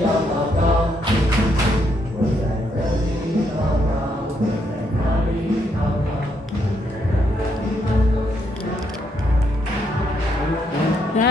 要祷告。我在这里祷告，我在那里祷告。啊！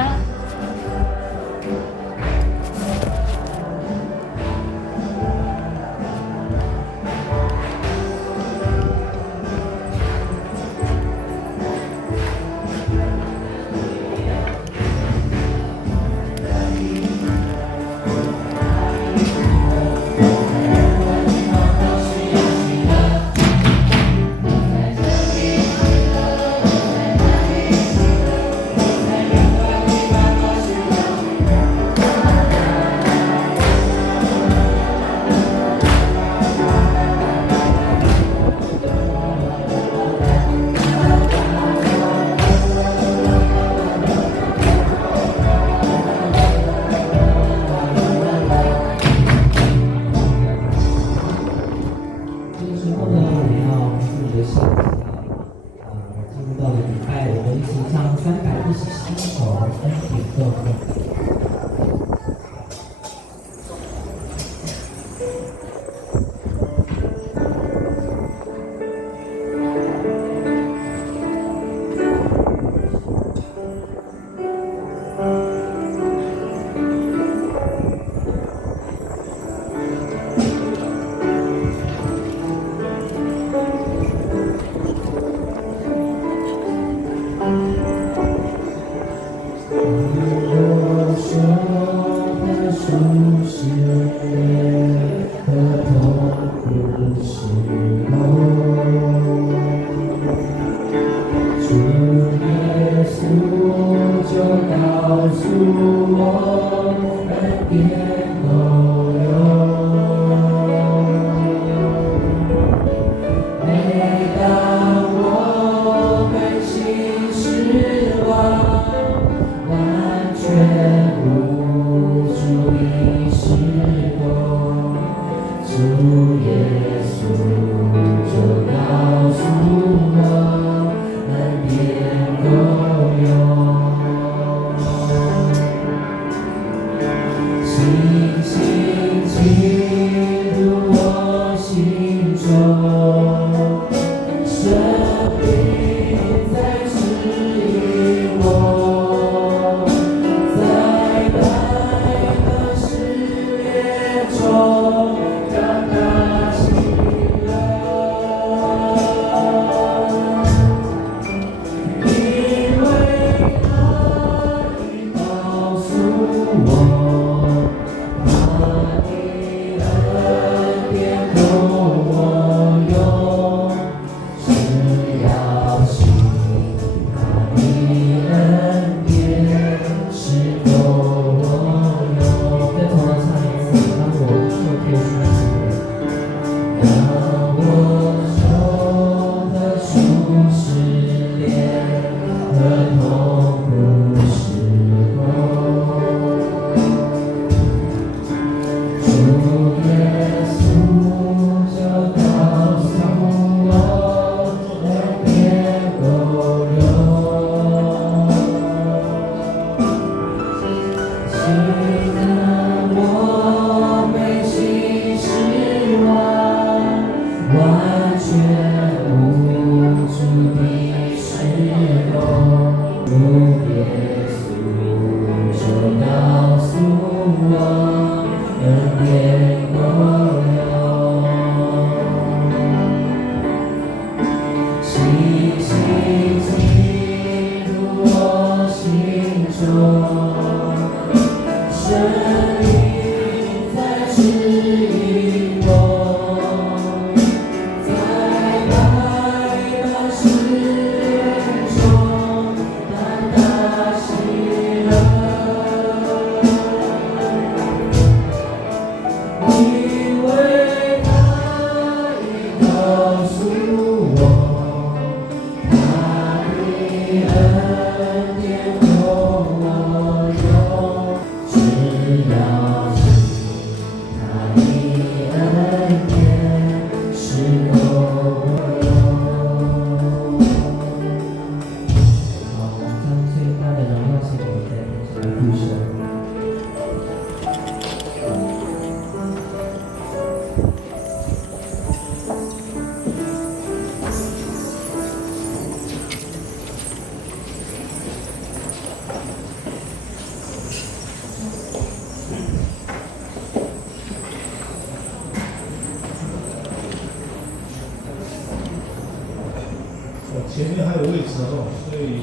前面还有位置哦，所以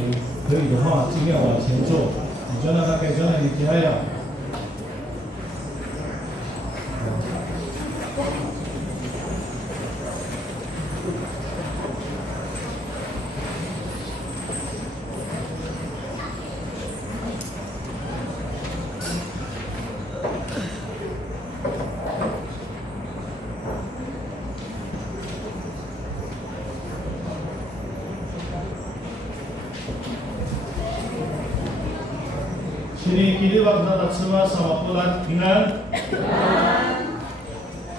可以的话尽量往前坐。你叫那大概叫那你加呀。请你给你晚上的吃饭什么不然平安。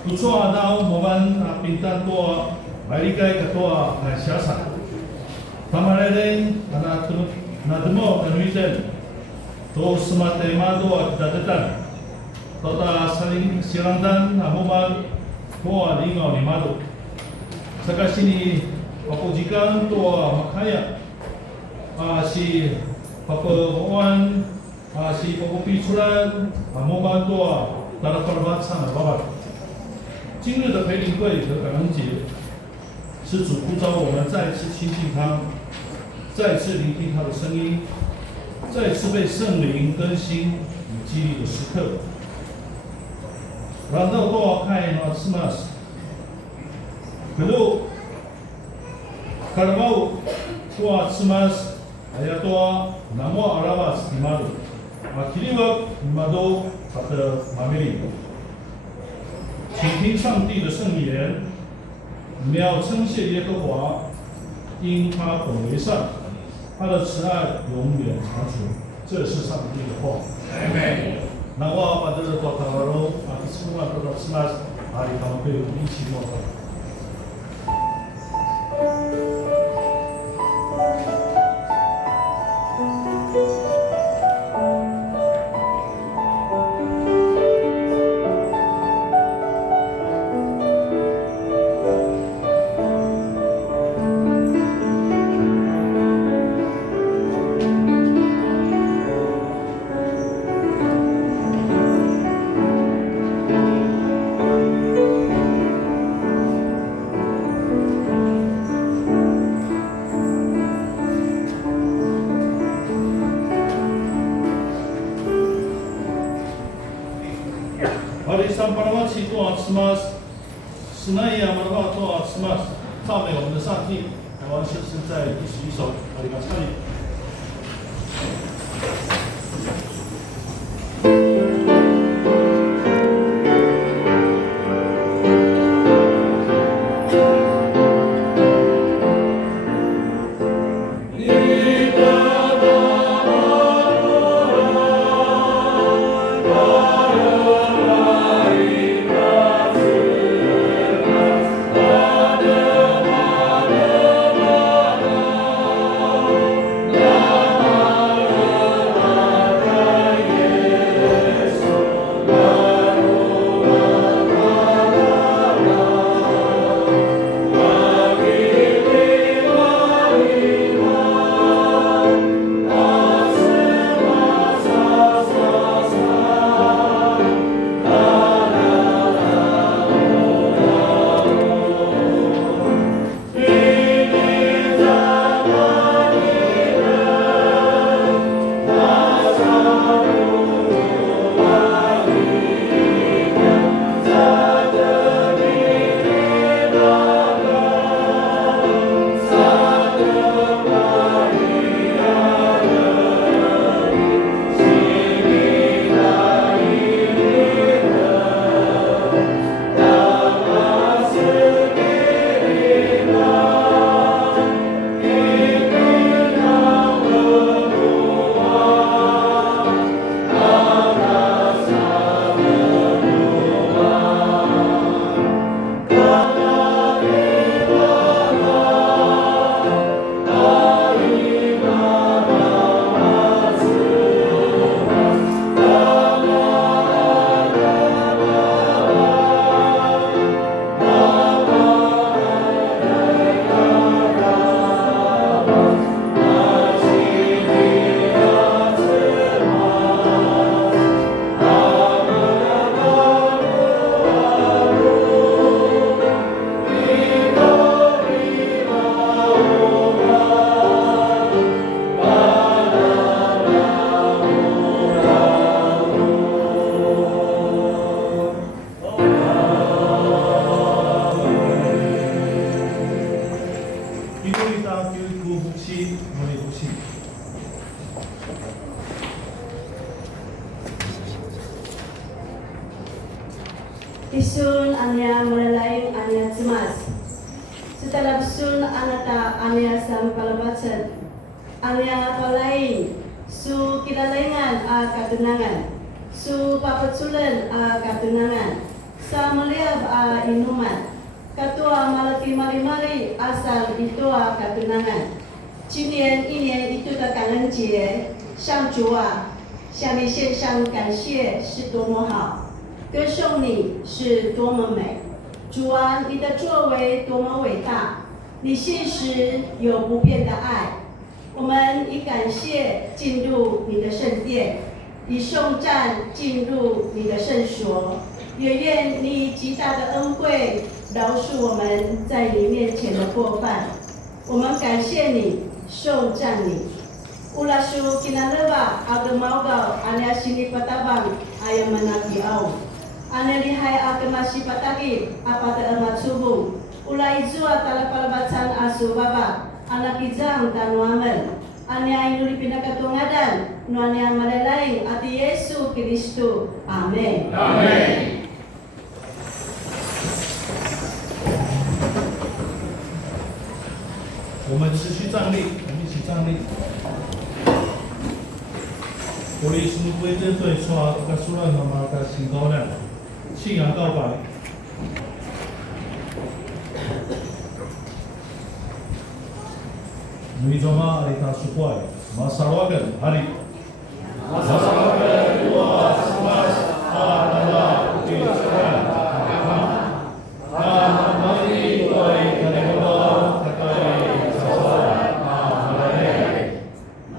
不错啊，那我们平淡多，来理解个多来小产。他们来人，那怎么跟女生，都什么tema多datang，到达silangan na moman mo lingaw ni Mado. Saka sini papujikan to makaya si papawan si papapisuran moman to dalam perbahasan babat. 今日的培灵会和感恩节，是主呼召我们再次亲近他，再次聆听他的声音，再次被圣灵更新与激励的时刻。然后多看呢是吗？Kedua, kalau tua semas ayat tua nama alawas imadu, kiriwak imadu kata mamiri。请听上帝的圣言，你们要称谢耶和华，因他本为善，他的慈爱永远长存。这是上帝的话。Nawa pada kota baru, semua tetap semas hari kamu一起默祷。Hari Samparama Chito Atmas Snaya Marvato Atmas 赞美我们的上帝。台湾诗是在51首，阿里嘎唱。Isun anya malalaing anya cemas. Setelah besun anata anya sam kalabatan. Anya palain su kilalengan a katunangan. Su papatsulan a katunangan. Sa meliab a inuman. Katua malati mari-mari asal itu a katunangan. 今年一年一度的感恩节，上主啊，下面献上感谢是多么好，歌颂你是多么美。主啊，你的作为多么伟大，你信实有不变的爱。我们以感谢进入你的圣殿，以颂赞进入你的圣所，也愿你以极大的恩惠饶恕我们在你面前的过犯。我们感谢你，颂赞你。Ulasu kinalaba agamaugaw anya sinipatabang ayam managiaw. Anya lihai agamasi patagi apata amat subuh. Ulai zua talapalbatan asu baba anak ijang tanuamen. Anya inuri pinakatungadan nuanya malalaing ati Yesu Kristo. Amen. Amen. 我们持续站立，我们一起站立。我哋先归针对带甲苏兰妈妈甲信徒呢，信仰告白。Mizoma alita sukwai, masawagan hari. Masawagan dua semas adalah ujian. Mari koi kanebo kakai sasaran malai.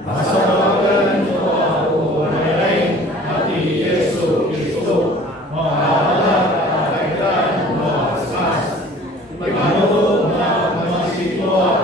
Masawagan dua malai hati Yesus Kristus. Mahalah kaitan dua semas. Bagaimana masih keluar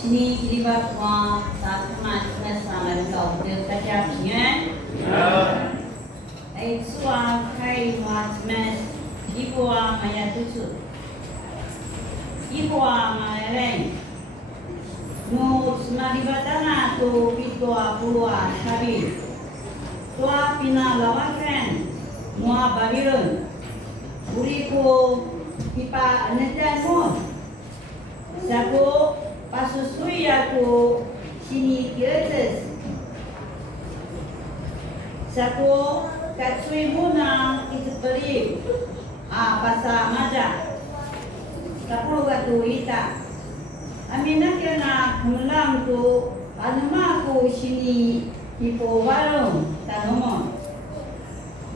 Sini dilibat wa sama sama kau terkacau dengan. Ai suang kai mas ibu maya tusu. Ibu maya no semadibatana tu pitwa pulua sabi. Tua pina lawakan mua babiron. Uriku pipa nedan mo. Sabu pasusui aku sini kietes. Saku katsui muna itu beli pasar maja. Kapuru katu ita. Amina kena mulang tu anuma aku sini ipo warung tanomon.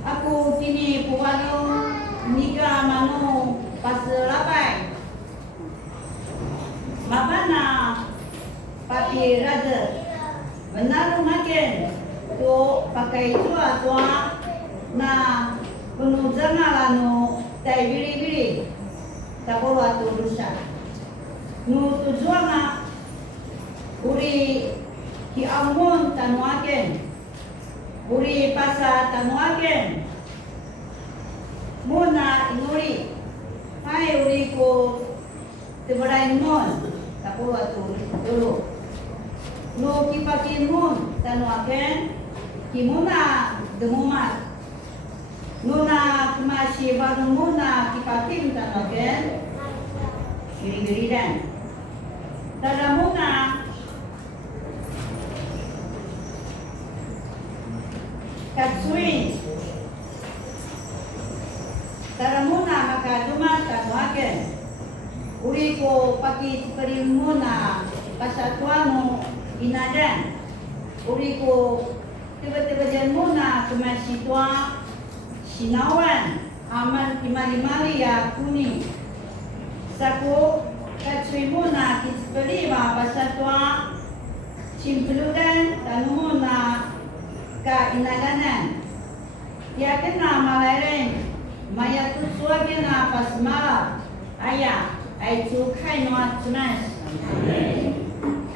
Aku Saku kini puwalo nika manu paselapai. Mabana papi raja menaruh makin tu pakai tua na penuh lanu tai biri tak boleh tu rusak. Nu tujuan uri ki amun tanuaken, uri pasa tanuaken, muna inuri, hai uri ko teberai mon, tak boleh tu dulu. Nu kipakin mun tanuaken, kimuna demumat. Nuna masih baru muna kipakin tanuaken, giri-giri dan. Tada muna katsui tada muna maka dumat tanuaken uri ko paki seperti muna pasatuanu inadan uri ko tiba-tiba dan muna kemasi tua sinawan aman kimali-mali ya kuning saku katsui muna kisipeli bahasa tua cimpludan dan muna ka inadanan dia kena malaireng maya tu suagi na pas malam ayah ai tu kai no tunas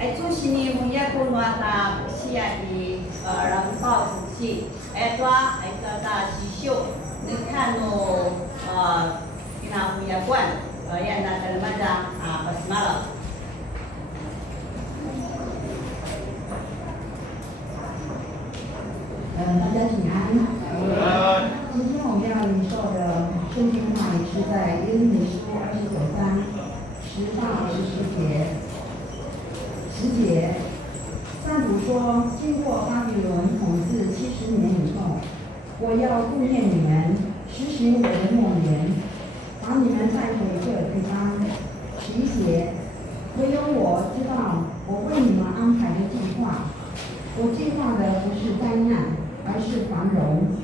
ai tu sini muya ko no ta sia di rang tao si ai tua ai ta da si xiu ni kan no kina muya kuan yang datang pada pas malam.大家平安。今天我们要领受的圣经话语是在耶利米书29章10到14节。10节，上主说：经过巴比伦统治70年以后，我要顾念你们，实行我的诺言，把你们带回这地方。11节，唯有我知道我为你们安排的计划。我计划的不是灾难，而是繁荣。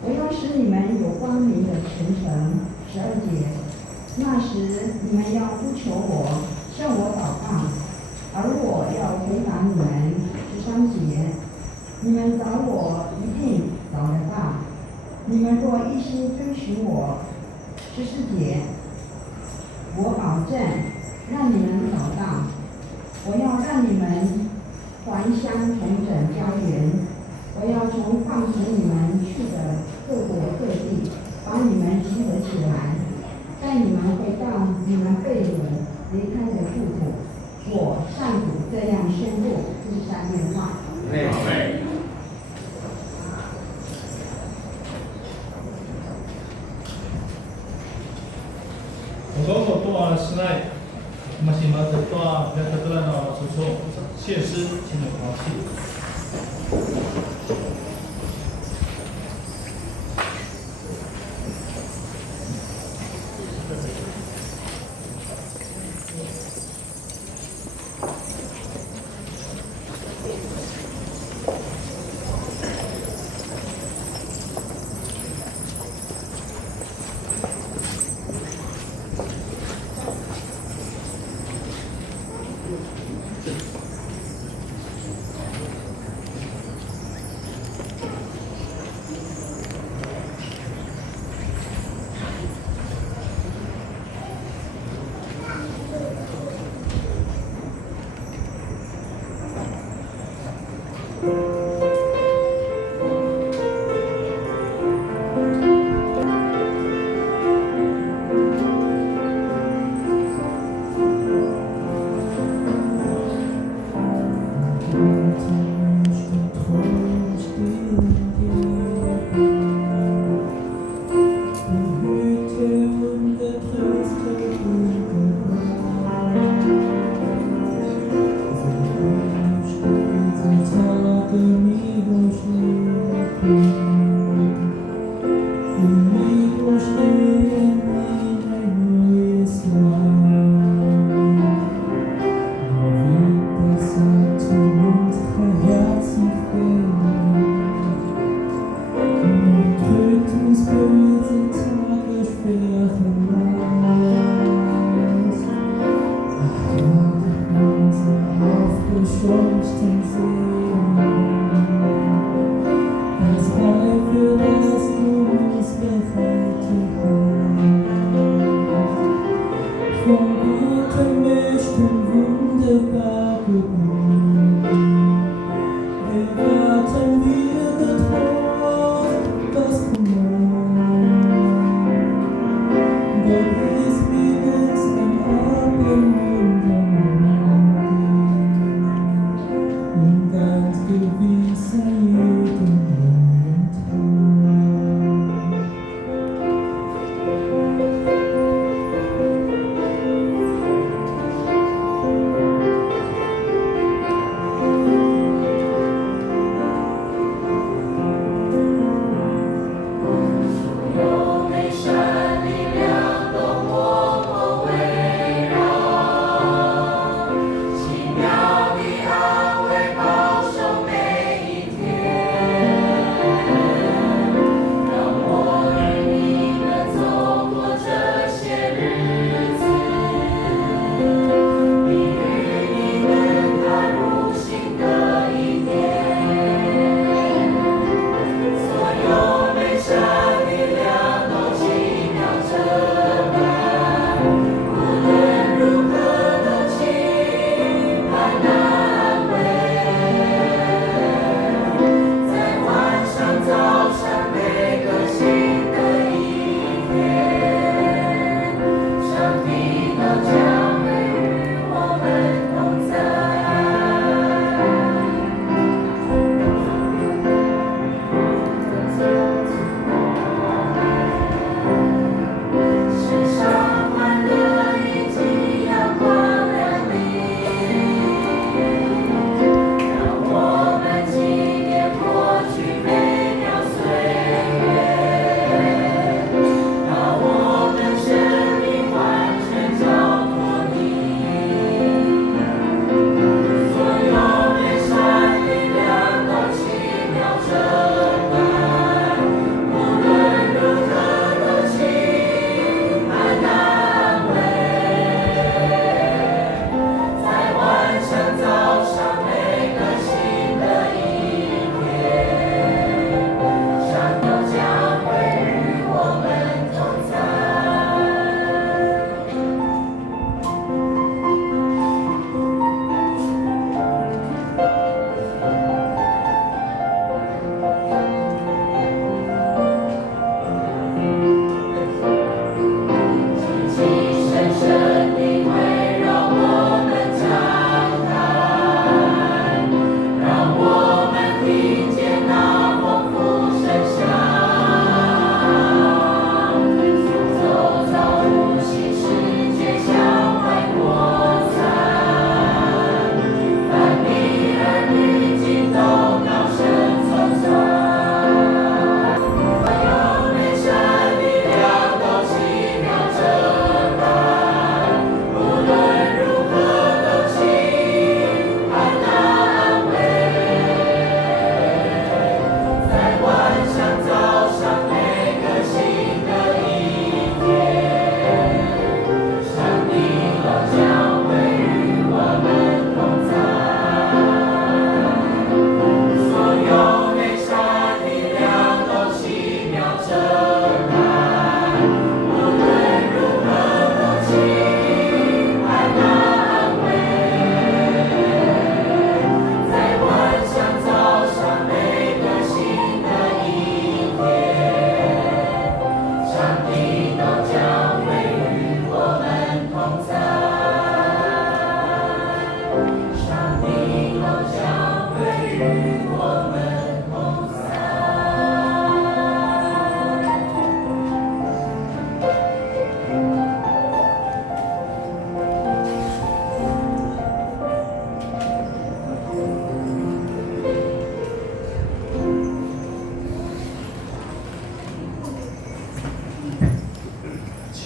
我要使你们有光明的前程。12节，那时你们要呼求我，向我祷告，而我要回答你们。13节，你们找我一定找得到，你们若一心追寻我。14节，我保证让你们找到，我要让你们还乡重整家园，我要从放逐你们去的各国各地把你们集合起来，带你们回到你们被掳离开的故土。我上主这样宣布这3面话。Ogogo toa senai masih mata toa dan tetelan na susu 现师请你放弃。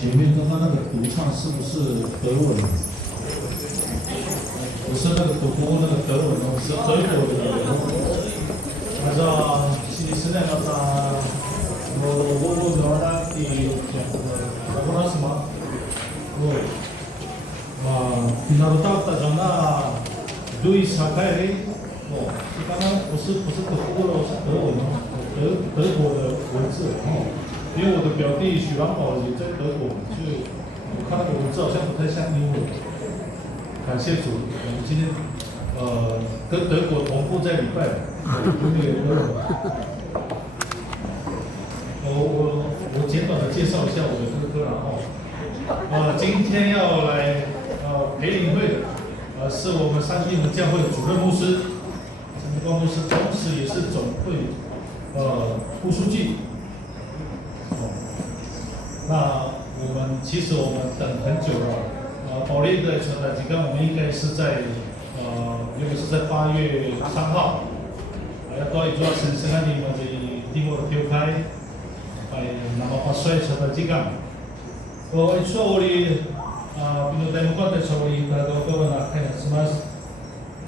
前面刚刚那个独唱是不是德文？不是那个独孤那个德文哦，是德国的。按照西里斯那个我那我那什么，平常都到的那路易斯凯雷，刚刚不是德国的，是德文哦，德国的文字哦。因为我的表弟许王宝也在德国，所以我看那个文字好像不太像英文。感谢主，我们今天跟德国同步在礼拜，因为我简短的介绍一下我的哥哥，然后今天要来陪领会的是我们三地门教会的主任牧师陈明光牧师，同时也是总会副书记。那其实我们等很久了，保利的传达几个，我们应该是在应该是在8月3号，要多一座神圣的你们的地方的召开，那么8岁传达几个，一说我哋并不在目光的说一那个各位呢，看什么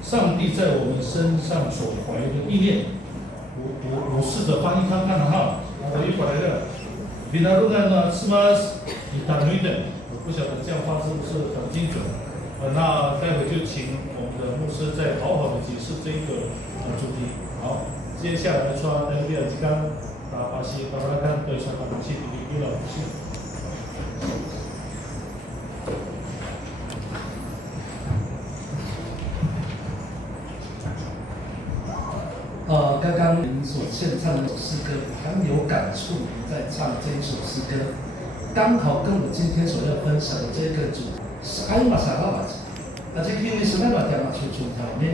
上帝在我们身上所怀的意念，我试着翻译看看哈，我一会儿来了。比那路上呢，是吗？你打女的，我不晓得这样发是不是很精准。那待会就请我们的牧师再好好的解释这个主题。好，接下来说 NBA 这个巴西来看对传统戏的娱乐戏。刚刚您所献唱的诗歌很有感触，您在唱这一首诗歌，刚好跟我今天所要分享的这个主题是爱马萨拉马子，这个因为是那么点嘛，就头呢，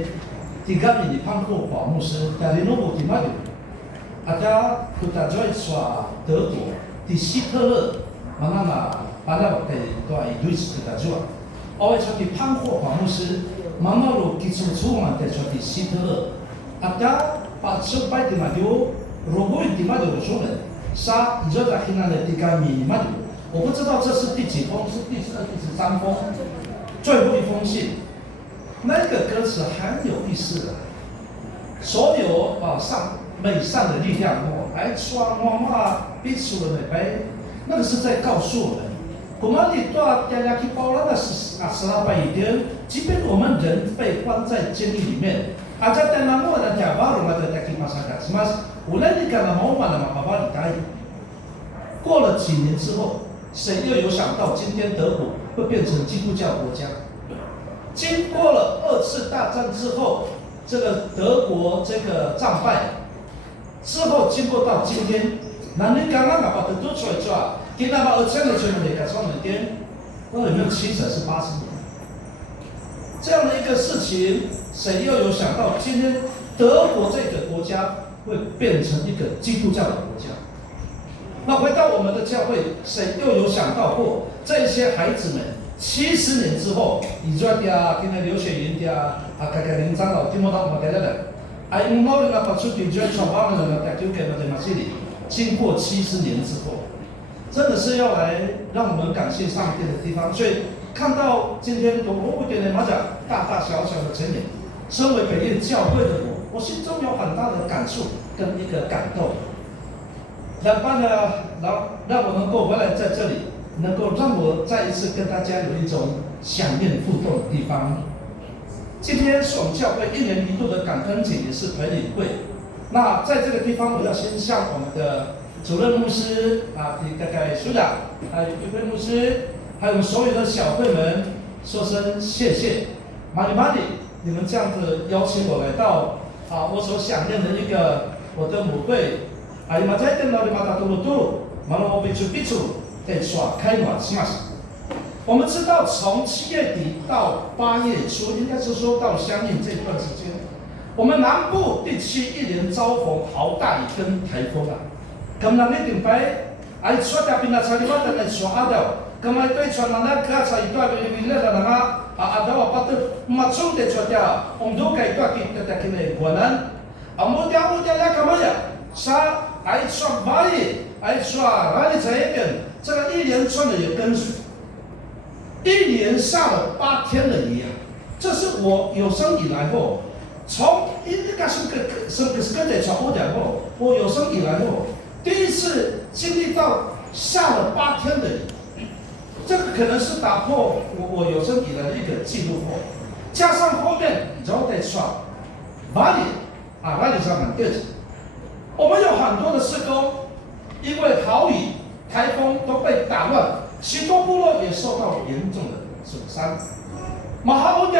第个你潘克华牧师，但是侬无听嘛就，他不打算说德国的希特勒，把那给瑞士的打算，我说的潘克华牧师，慢慢路基础出嘛，在说的希特勒。Pak supaya di maju, robo di maju说的，杀你就在黑暗的地干米maju。我不知道这是第几封，是第13封，最后一封信。那个歌词很有意思的，所有美善的力量来穿彼此的美杯，那个是在告诉我们，我们的大家去包那个18一点，即便我们人被关在监狱里面。Aja tenamu ada jabar rumah dari masyarakat, mas, ulah di kana mau mana嘛爸爸你答应。过了几年之后，谁又有想到今天德国会变成基督教国家？经过了2次大战之后，这个德国这个战败之后，经过到今天，那你刚刚把它都出来抓，跟那把2000年前面的改创的天，那有没有70还是80年？这样的一个事情，谁又有想到今天德国这个国家会变成一个基督教的国家？那回到我们的教会，谁又有想到过这些孩子们70年之后，以前的今天刘雪云的林长老听不到我在那的，因为我们把出去捐传帮的人就给了在马西里，经过70年之后，真的是要来让我们感谢上帝的地方，所以。看到今天我点的马甲大小的成员，身为北苑教会的我心中有很大的感触跟一个感动。让我能够回来在这里，能够让我再一次跟大家有一种想念互动的地方。今天是我们教会1年1度的感恩节，也是培领会。那在这个地方，我要先向我们的主任牧师大概署长，还有一位牧师。还有所有的小会们，说声谢谢，马里，你们这样子邀请我来到我所想念的一个我的母会，你们在等到的马达多鲁杜，马罗我必须得耍开暖起嘛。我们知道从7月底到8月初，应该是说到相应这段时间，我们南部地区一连遭逢豪大雨跟台风咁人一定白，出在边查理马等来耍掉。Kamai tu cuaca nak kerasa itu ada di bila dalam ada apa tu macam tu cuaca untuk itu kita tak kena iguanan. Amu dia lah kamai sa ai cuaca baik 哎说哪里才一点，这个一连串的也跟随，一连下了8天的雨啊，这是我有生以来后，从一个是跟着传播点后，我有生以来后第一次经历到下了8天的雨，这个可能是打破我有生以来的一个记录后，加上后面然后再传，哪里上很对着，我们有很多的施工。因为豪雨、台风都被打乱，许多部落也受到严重的损伤。马哈乌盖、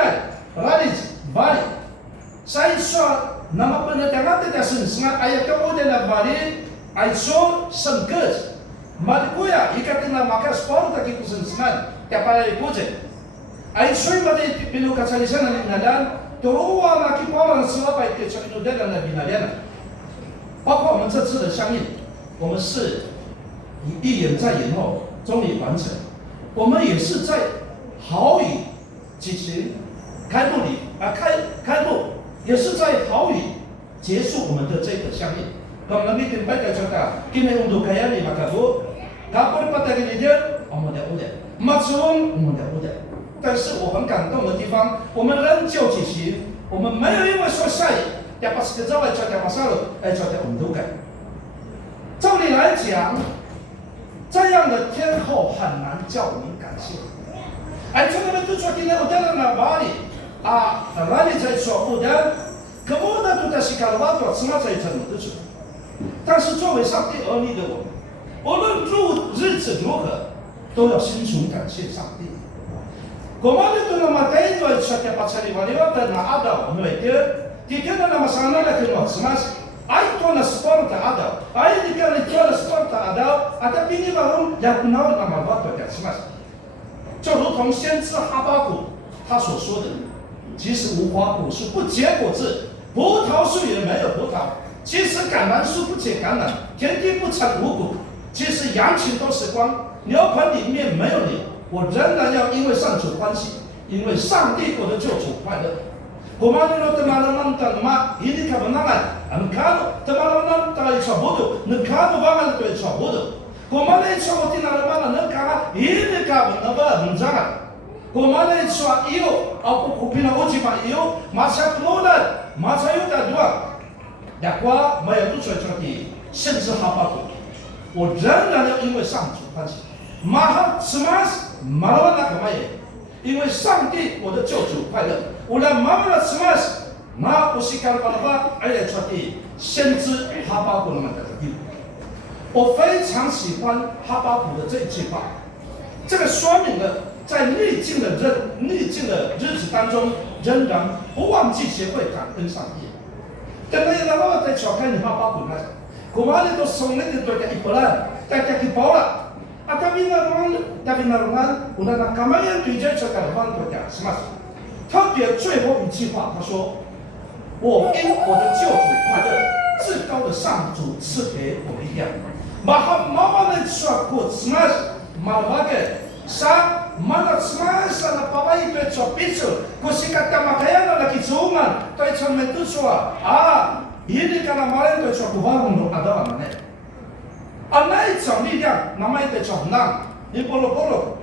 拉里、巴里，saya说，那么不能讲那这是什么？哎呀，kemudian巴里，哎说圣歌，马里古呀，一个跟那马克斯波特给不是什么？dia pada ikut，哎说马里比如kata di sana di Nadan，turun lagi pola siapa itu cakap itu dan di Nadan，包括我们这次的相应。我们是一延再延后，终于完成。我们也是在豪雨举行开幕礼开幕，也是在豪雨结束我们的这个相应。Kalau nanti tempat kata kini untuk kaya ni maka bu, kapal pada ini dia,我们的，但是我很感动的地方，我们仍旧举行，我们没有因为说下雨，要把这个周围做点马上了，做点温度改。照理来讲，这样的天候很难叫我们感谢。哎，这个人都说今天我在哪里啊？哪里在说不的？可我呢都在西卡拉瓦多，什么在成都去？但是作为上帝儿女的我们，无论日子如何，都要心存感谢上帝。Kemarin tu nama tahu itu setiap pasal diwaliwa dan ada mereka, tiga nama sana lagi nama semas. Ai tu na sport ada, ai tiga ni tu na sport ada bini baru yang kenal nama waktu yang semas。就如同先知哈巴谷他所说的，即使无花果树不结果子，葡萄树也没有葡萄；即使橄榄树不结橄榄，田地不产五谷；即使羊群都死光，牛棚里面没有牛，我仍然要因为上主欢喜，因为上帝我的救主快乐。Kemarin teman-teman tanma ini kemenangan, engkau teman-teman tak bisa bodoh, engkau bangal tak bisa bodoh. Kemarin cuma teman-teman engkau ini kemenangan, jangan. Kemarin cuma iyo, aku kupina uji pak iyo, masa keluar, masa itu dua. Dakwa maya tu cuma di，甚至哈巴谷，我仍然要因为上主欢喜。马什么马拉那个嘛也，因为上帝我的救主快乐。Ulah mana semas, ma usikal balaba ayat suati，先知哈巴谷那么的地。我非常喜欢哈巴谷的这一句话，这个说明了在逆境的日子当中，仍然不忘记学会感恩上帝。但那那我在小看你哈巴谷那，古巴的都送那个多加一波了，大家去包了。Tapi naruman udah nak kamayan tujuan cakap orang tu dia semas。特别最后一句话，他说：“我因我的救主快乐，至高的上主赐给我力量。”马妈的说过什么？马妈的啥？马的什么？啥的？爸爸一对说彼此，可是kata makanya lagi cuman，对他们都说啊，ini karena malam对说不好弄ada mana？那一种力量，那么一对说那，你波罗。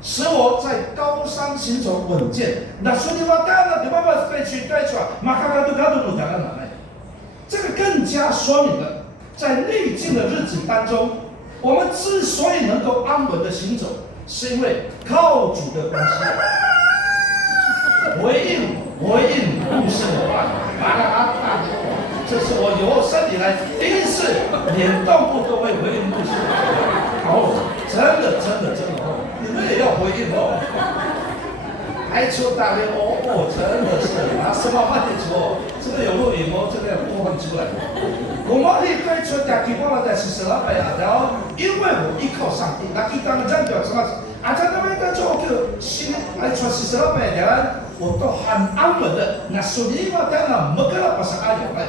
使我在高山行走稳健。那说你话干了，你爸爸对去，马卡卡都搞都讲了哪来？这个更加说明了，在逆境的日子当中，我们之所以能够安稳的行走，是因为靠主的关系。回应牧师的话，这是我有生以来第一次连动物都会回应牧师。真的。你们也要回应哦！还出大连真的是拿什么话题说？这个有录影哦，这个要播放出来。我们可以对出大地方在是老板啊，然后因为我依靠上帝，那就当然表什么？这他们在做个新来说是老板的，我都很安稳的。那属于我当然没跟他不是安稳的，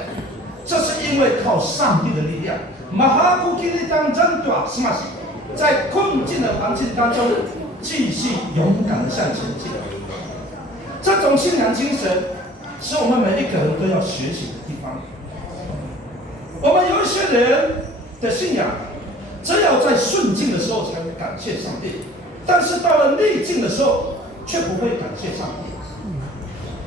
这是因为靠上帝的力量。马哈古基里当真多什么？在困境的环境当中，继续勇敢的向前进。这种信仰精神是我们每一个人都要学习的地方。我们有一些人的信仰只有在顺境的时候才会感谢上帝，但是到了逆境的时候却不会感谢上帝。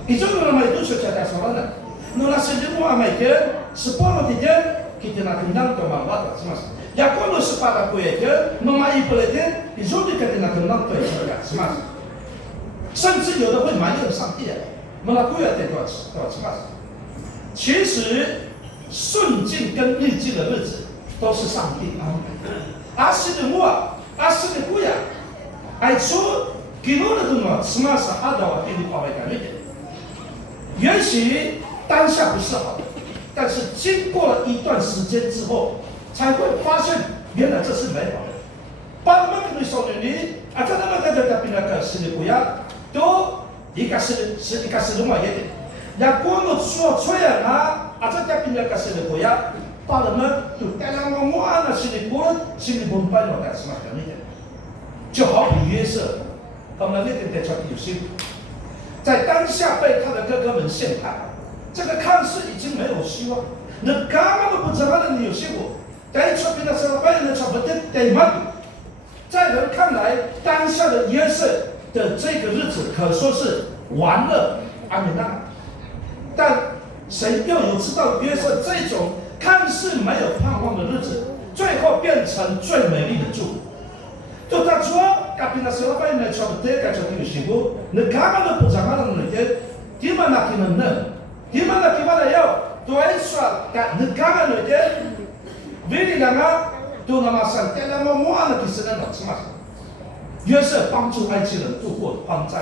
Itu nama itu secara sahaja. Nuna sejumlah mereka sepuluh tiga kita nak kenal kemampuan semasa. Ya kalau sepada kuenya nama ipelnya itu kita nak kenal kuenya semasa. 甚至有的会埋怨上帝啊，那么贵啊，得多少什么？其实顺境跟逆境的日子都是上帝安排的。阿西的我，阿西的贵啊，爱说给我的东西，什么是阿道给你发挥改变的？也许当下不是好的，但是经过了一段时间之后，才会发现原来这是美好的。把我们的少年里，啊，这他妈在这边那个是的贵啊。都一个是什么也得，那光我说出来啊，啊这家边那个是的国家，把人们就带来我按了是的国，是的本班了干什么干那点，就好比约瑟，他们那点在传有些，在当下被他的哥哥们陷害，这个看似已经没有希望，那干嘛都不知道的有些我，在传边的时候，别人传不得嘛，在人看来，当下的约瑟的这个日子可说是完了阿米娜，但神又有知道约瑟这种看似没有盼望的日子，最后变成最美丽的祝福。就他说，tapi nasilapan na chobte kacho tiusibu, negara na pujamalan nete, di mana kinanam, di mana kibala yau, tuai swa ka negara nete, vili langa, tu nama santela semua na kisana na semas. 约瑟帮助埃及人度过荒灾，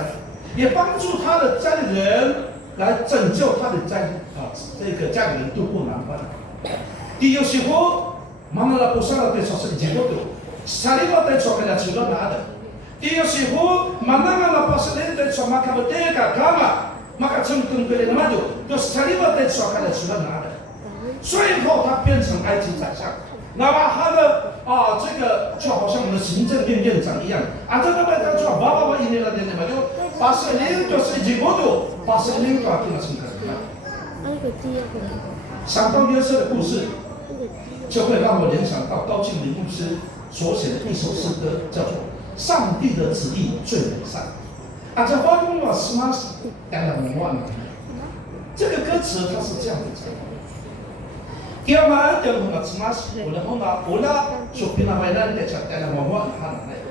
也帮助他的家里人来拯救他的这个家里人度过难关。第有时候，妈妈的不上了对说是结果的，家里头对说给他吃了拿的。第有时候，妈妈不是那对说马卡不对个干嘛，马卡成功给了那么多，就是家里头对说给他吃了拿的。最后他变成埃及宰相。 那么他的这个就好像我们的行政院院长一样，啊，这个他说爸一年了点嘛，就把森林就是一国度，把森林抓进了城市。想到约瑟的故事，就会让我联想到高敬明牧师所写的一首诗歌，叫做《上帝的旨意最美善》。啊，这花公啊，什么？当然我忘了。这个歌词它是这样子讲。 Kiamat yang mengatas oleh hona ola so pinamainan te chat dalam mohon hanai.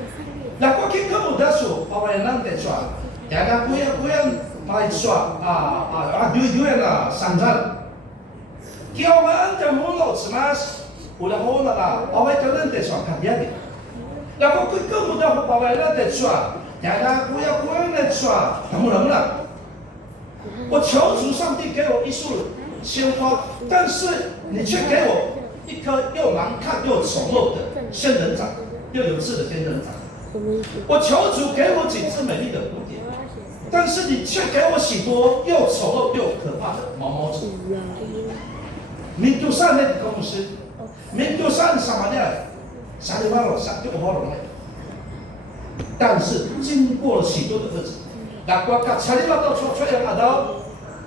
Lako kita muda so pawainan te chat. Jangan kuya mai so dua na sandal. Kiamat yang mengatas oleh hona la pawainan te chat kabiani. Lako kita muda pawainan te chat. Jangan kuya te chat. Mula-mula. 我求主上帝给我一束鲜花，但是你却给我一颗又难看又丑陋的仙人掌，又有刺的仙人掌。我求主给我几只美丽的蝴蝶，但是你却给我许多又丑陋又可怕的毛毛虫。民族上那个公司，民族上什么呢？啥地方了？啥就好了。但是经过了许多的日子。 Dakwa kacari atau cuaca yang ada,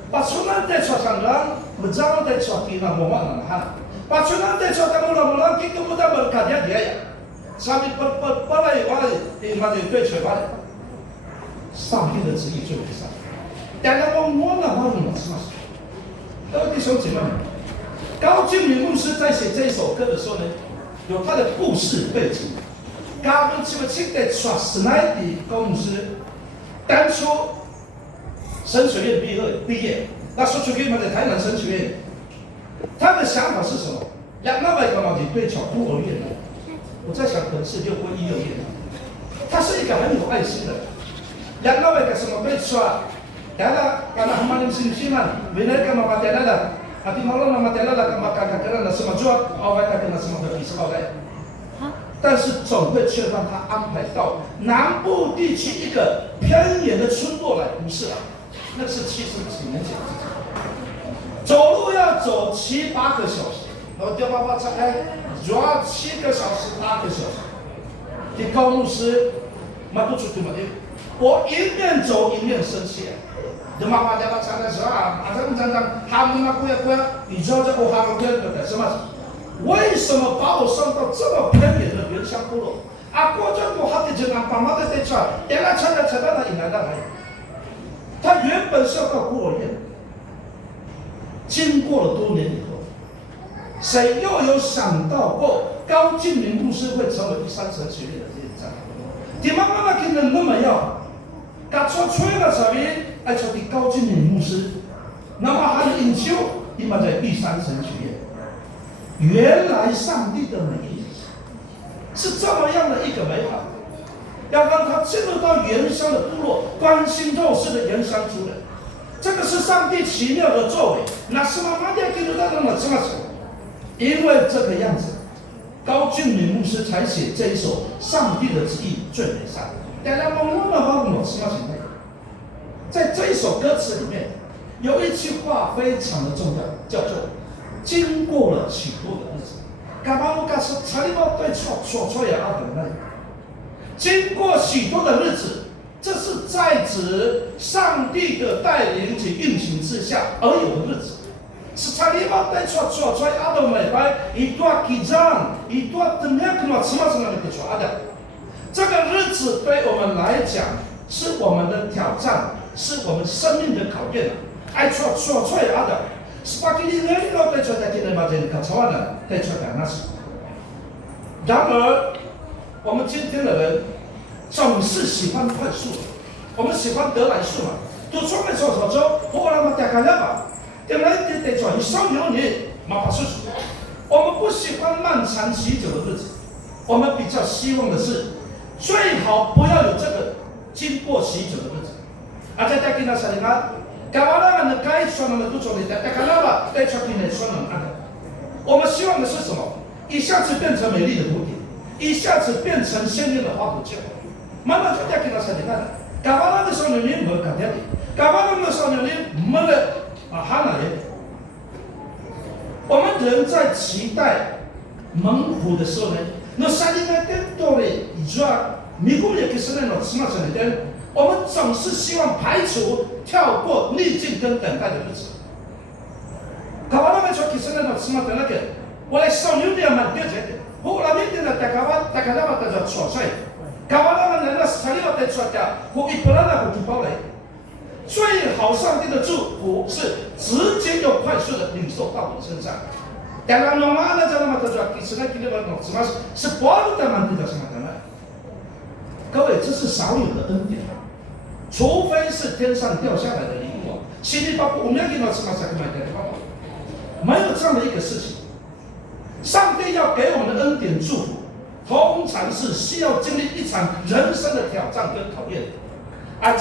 pasunan te cuaca lang, berjalan te cuaca kita mohon nahan. Pasunan te cuaca mula-mula kita muda berkarya dia ya. Sambil balai mana itu cuaca. 上帝的旨意最美善。但是我们的话怎么什么？各位弟兄姐妹们，高敬明牧师在写这一首歌的时候呢，有他的故事背景。高文什么清的刷斯奈迪高牧师。 当初神学院毕业，那时候去他在台南神学院，他的想法是什么？让那位干嘛去对巧孤儿院呢？我在想，可能是6或16院。他是一个很有爱心的，让那位干什么对巧？karena hamba musim-musiman, benar kan mapatela la, ati maulana mapatela la kan makakakala na semua jual, awak kata na semua berpisah awak. 但是总会却让他安排到南部地区一个偏远的村落来，不是啊，那是70几年前，走路要走7、8个小时，然后叫爸爸拆开，主要7个小时、8个小时。你高牧师，马都出去嘛的，我一面走一面生气。你妈妈叫他拆的时候啊，这么讲，他们那过呀，你知道这个哈姆哥的什么？为什么把我送到这么偏远的原乡部落？过这多好的人啊，爸妈在对传，原来传到了引来到哪里？他原本是要到孤儿院，经过了多年以后，谁又有想到过高敬明牧师会成为第三神学院的院长？点妈妈那个人那么要，他说吹了什么？爱说的高敬明牧师，那么他的引修，你们在第三神学院。原来上帝的美意是这么样的一个美好，要让他进入到原乡的部落，关心弱势的原乡族人，这个是上帝奇妙的作为。那是妈妈要进入到那么这么因为这个样子，高俊明牧师才写这一首《上帝的旨意最美善》。大家懵懵的把我什么情况？在这一首歌词里面，有一句话非常的重要，叫做“经过了许多的日子”。干嘛我告诉查理包对错也阿等那里，经过许多的日子，这是在指上帝的带领及运行之下而有的日子。是查理包对错阿等美白一段几章一段怎么样什么的给错阿等。这个日子对我们来讲是我们的挑战，是我们生命的考验。爱错也阿等。Sebagai ini kalau kita cerita kita macam kacauan，再说点那是。然而，我们今天的人总是喜欢快速，我们喜欢得来速嘛。读书的时候我让他们打开了吧，将来得转1-3年，麻烦事。我们不喜欢漫长许久的日子，我们比较希望的是，最好不要有这个经过许久的日子。再给他说的。Kawalangan的该说的都说的，但kenapa在说今天说的我们希望的是什么？一下子变成美丽的蝴蝶，一下子变成鲜艳的花朵就好。慢慢就带给他才能看。Kawalangan的少年没感觉的，Kawalangan的少年没了哈哪里？我们人在期待猛虎的时候呢，那山里面更多的一抓，米谷也给生那种什么什么的。我们总是希望排除、跳过逆境跟等待的日子。卡瓦那边说，其实那种什么的那个，我来少年点蛮了解的。我那边的大家那么的错碎，卡瓦那边那查理那边说的，我一般那不去包来。最好上帝的祝福是直接又快速的领受到我身上。当然，我们那叫那么的说，其实那个什么是保罗的蛮的什么的呢？各位，这是少有的恩典。除非是天上掉下来的礼物，心里包括我们要给到什么才买的方法，没有这样的一个事情。上帝要给我们的恩典祝福，通常是需要经历一场人生的挑战跟考验。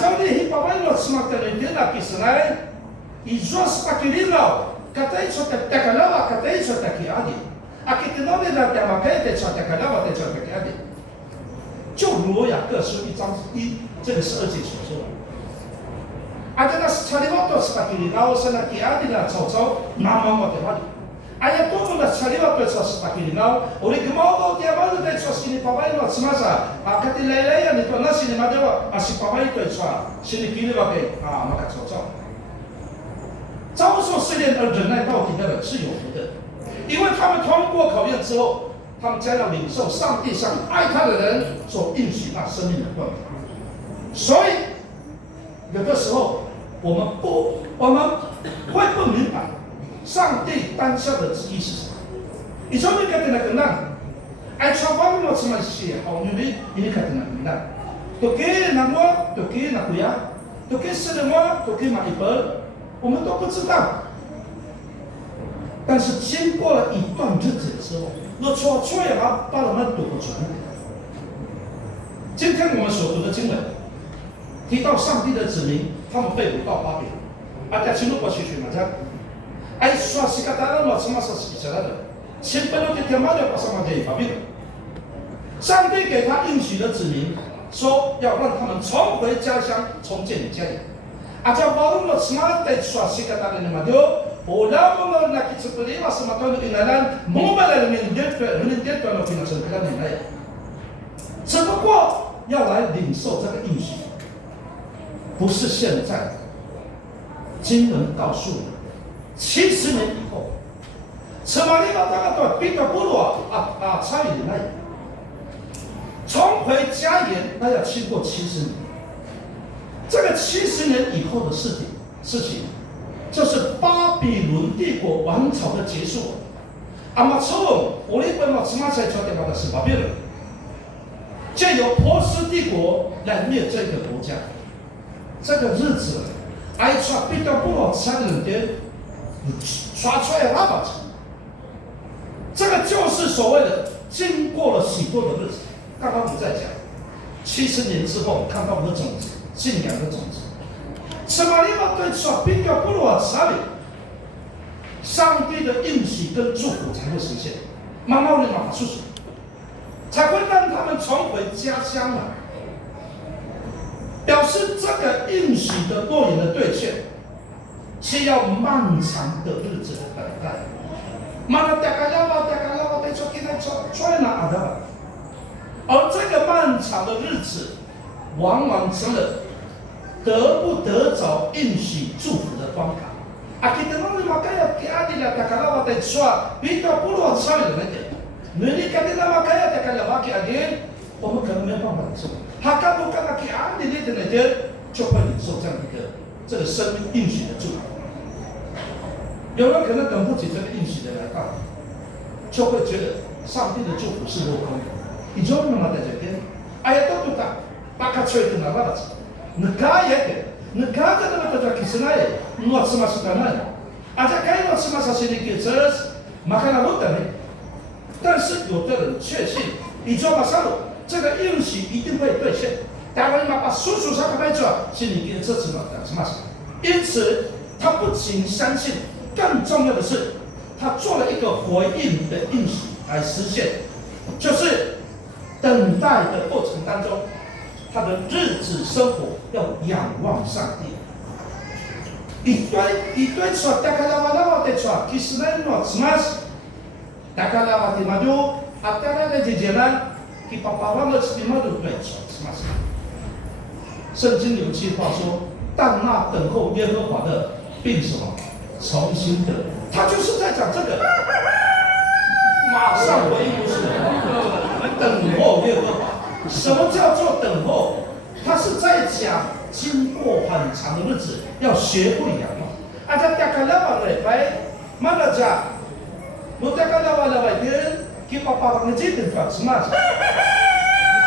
叫你去把外面什么的人点了，其实呢，伊若是把给你了，kata itu kata kata itu kata adik，kita nak ni dah dah pakai kata kata kata adik。就罗雅各书1章1这个12节所说的，这个是查理沃多是把给你，然后是那给阿弟呢曹操慢慢的话，呀多么的查理沃多是把给你，然后我的个毛毛的毛的在说心里爸爸要什么啥，他的来呀，你说那心里嘛的话，是爸爸一对说，心里给你话给马个曹操，遭受试炼而忍耐到底的人是有福的，因为他们通过考验之后。他们将要领受上帝向爱他的人所应许那生命的冠冕。所以，有的时候我们会不明白上帝当下的旨意是什么。你说你看那个人，传福音什么写好女人，你看那个人，都给那我，都给那个呀，都给谁的我，都给马一本，我们都不知道。但是经过了一段日子之后，那错也把我们读不出来。今天我们所读的经文提到上帝的子民，他们被掳到巴比伦，在进入过去嘛，这，说是个大人嘛，什么是以色列人，前边那个天马就把什么给巴比伦。上帝给他应许的子民，说要让他们重回家乡，重建家园。叫巴比伦什么在说是个大人嘛就。Ulama nak seperti apa semacam inalan mengubah menjadi tuan financial ni来，只不过要来领受这个应许，不是现在。经文告诉你，70年以后，此马利马大个对比较不落参与那重回家园，那要经过70年。这个70年以后的事情，就是巴比伦帝国王朝的结束。阿玛从我日本嘛，起码才确定的是巴比伦，借由波斯帝国来灭这个国家。这个日子，挨出比较不落残忍的，刷出来喇叭。这个就是所谓的经过了许多的日子。刚刚我们在讲，70年之后看到我们的种子，信仰的种子。什么地方对说比较不落差别？上帝的应许跟祝福才会实现，慢慢的出手，才会让他们重回家乡嘛。表示这个应许的诺言的兑现，需要漫长的日子的等待。而这个漫长的日子，往往成了得不得着应许祝福的关卡。kita nanti makanya keadilan takkan awak tersua, kita puluh sama dengan dia. Nanti kita makanya takkan awak keadilan, 我们可能没有办法忍受。他刚不刚刚给安利的那天，就会忍受这样一个这个生命应许的祝福。有人可能等不起这个应许的来到，就会觉得上帝的祝福是落空的。你说那么在这边，哎呀都不打，把他吹的那么子，你看也给。你看这个大家其实呢，我吃嘛是干嘛的？大家该我吃嘛是心里给这，马看到不等的。但是有的人确信，你做马上路，这个应许一定会兑现。但我把叔叔上个来做，心里给这什么什么？因此，他不仅相信，更重要的是，他做了一个回应的应许来实现，就是等待的过程当中。他的日子生活要仰望上帝。一堆说，大家拉瓦拉瓦的说，其实呢，我什么？大家拉瓦的嘛就，大家的姐姐呢，给爸爸妈妈是的嘛就对说什么？圣经有句话说：“但那等候耶和华的，并什么重新的。”他就是在讲这个，马上回应不是等候耶和华。什么叫做等候？他是在讲，经过很长的日子，要学会仰望。在大家拉瓦来拜，马拉加，我大家拉瓦来拜的，给爸爸帮你这边发什么？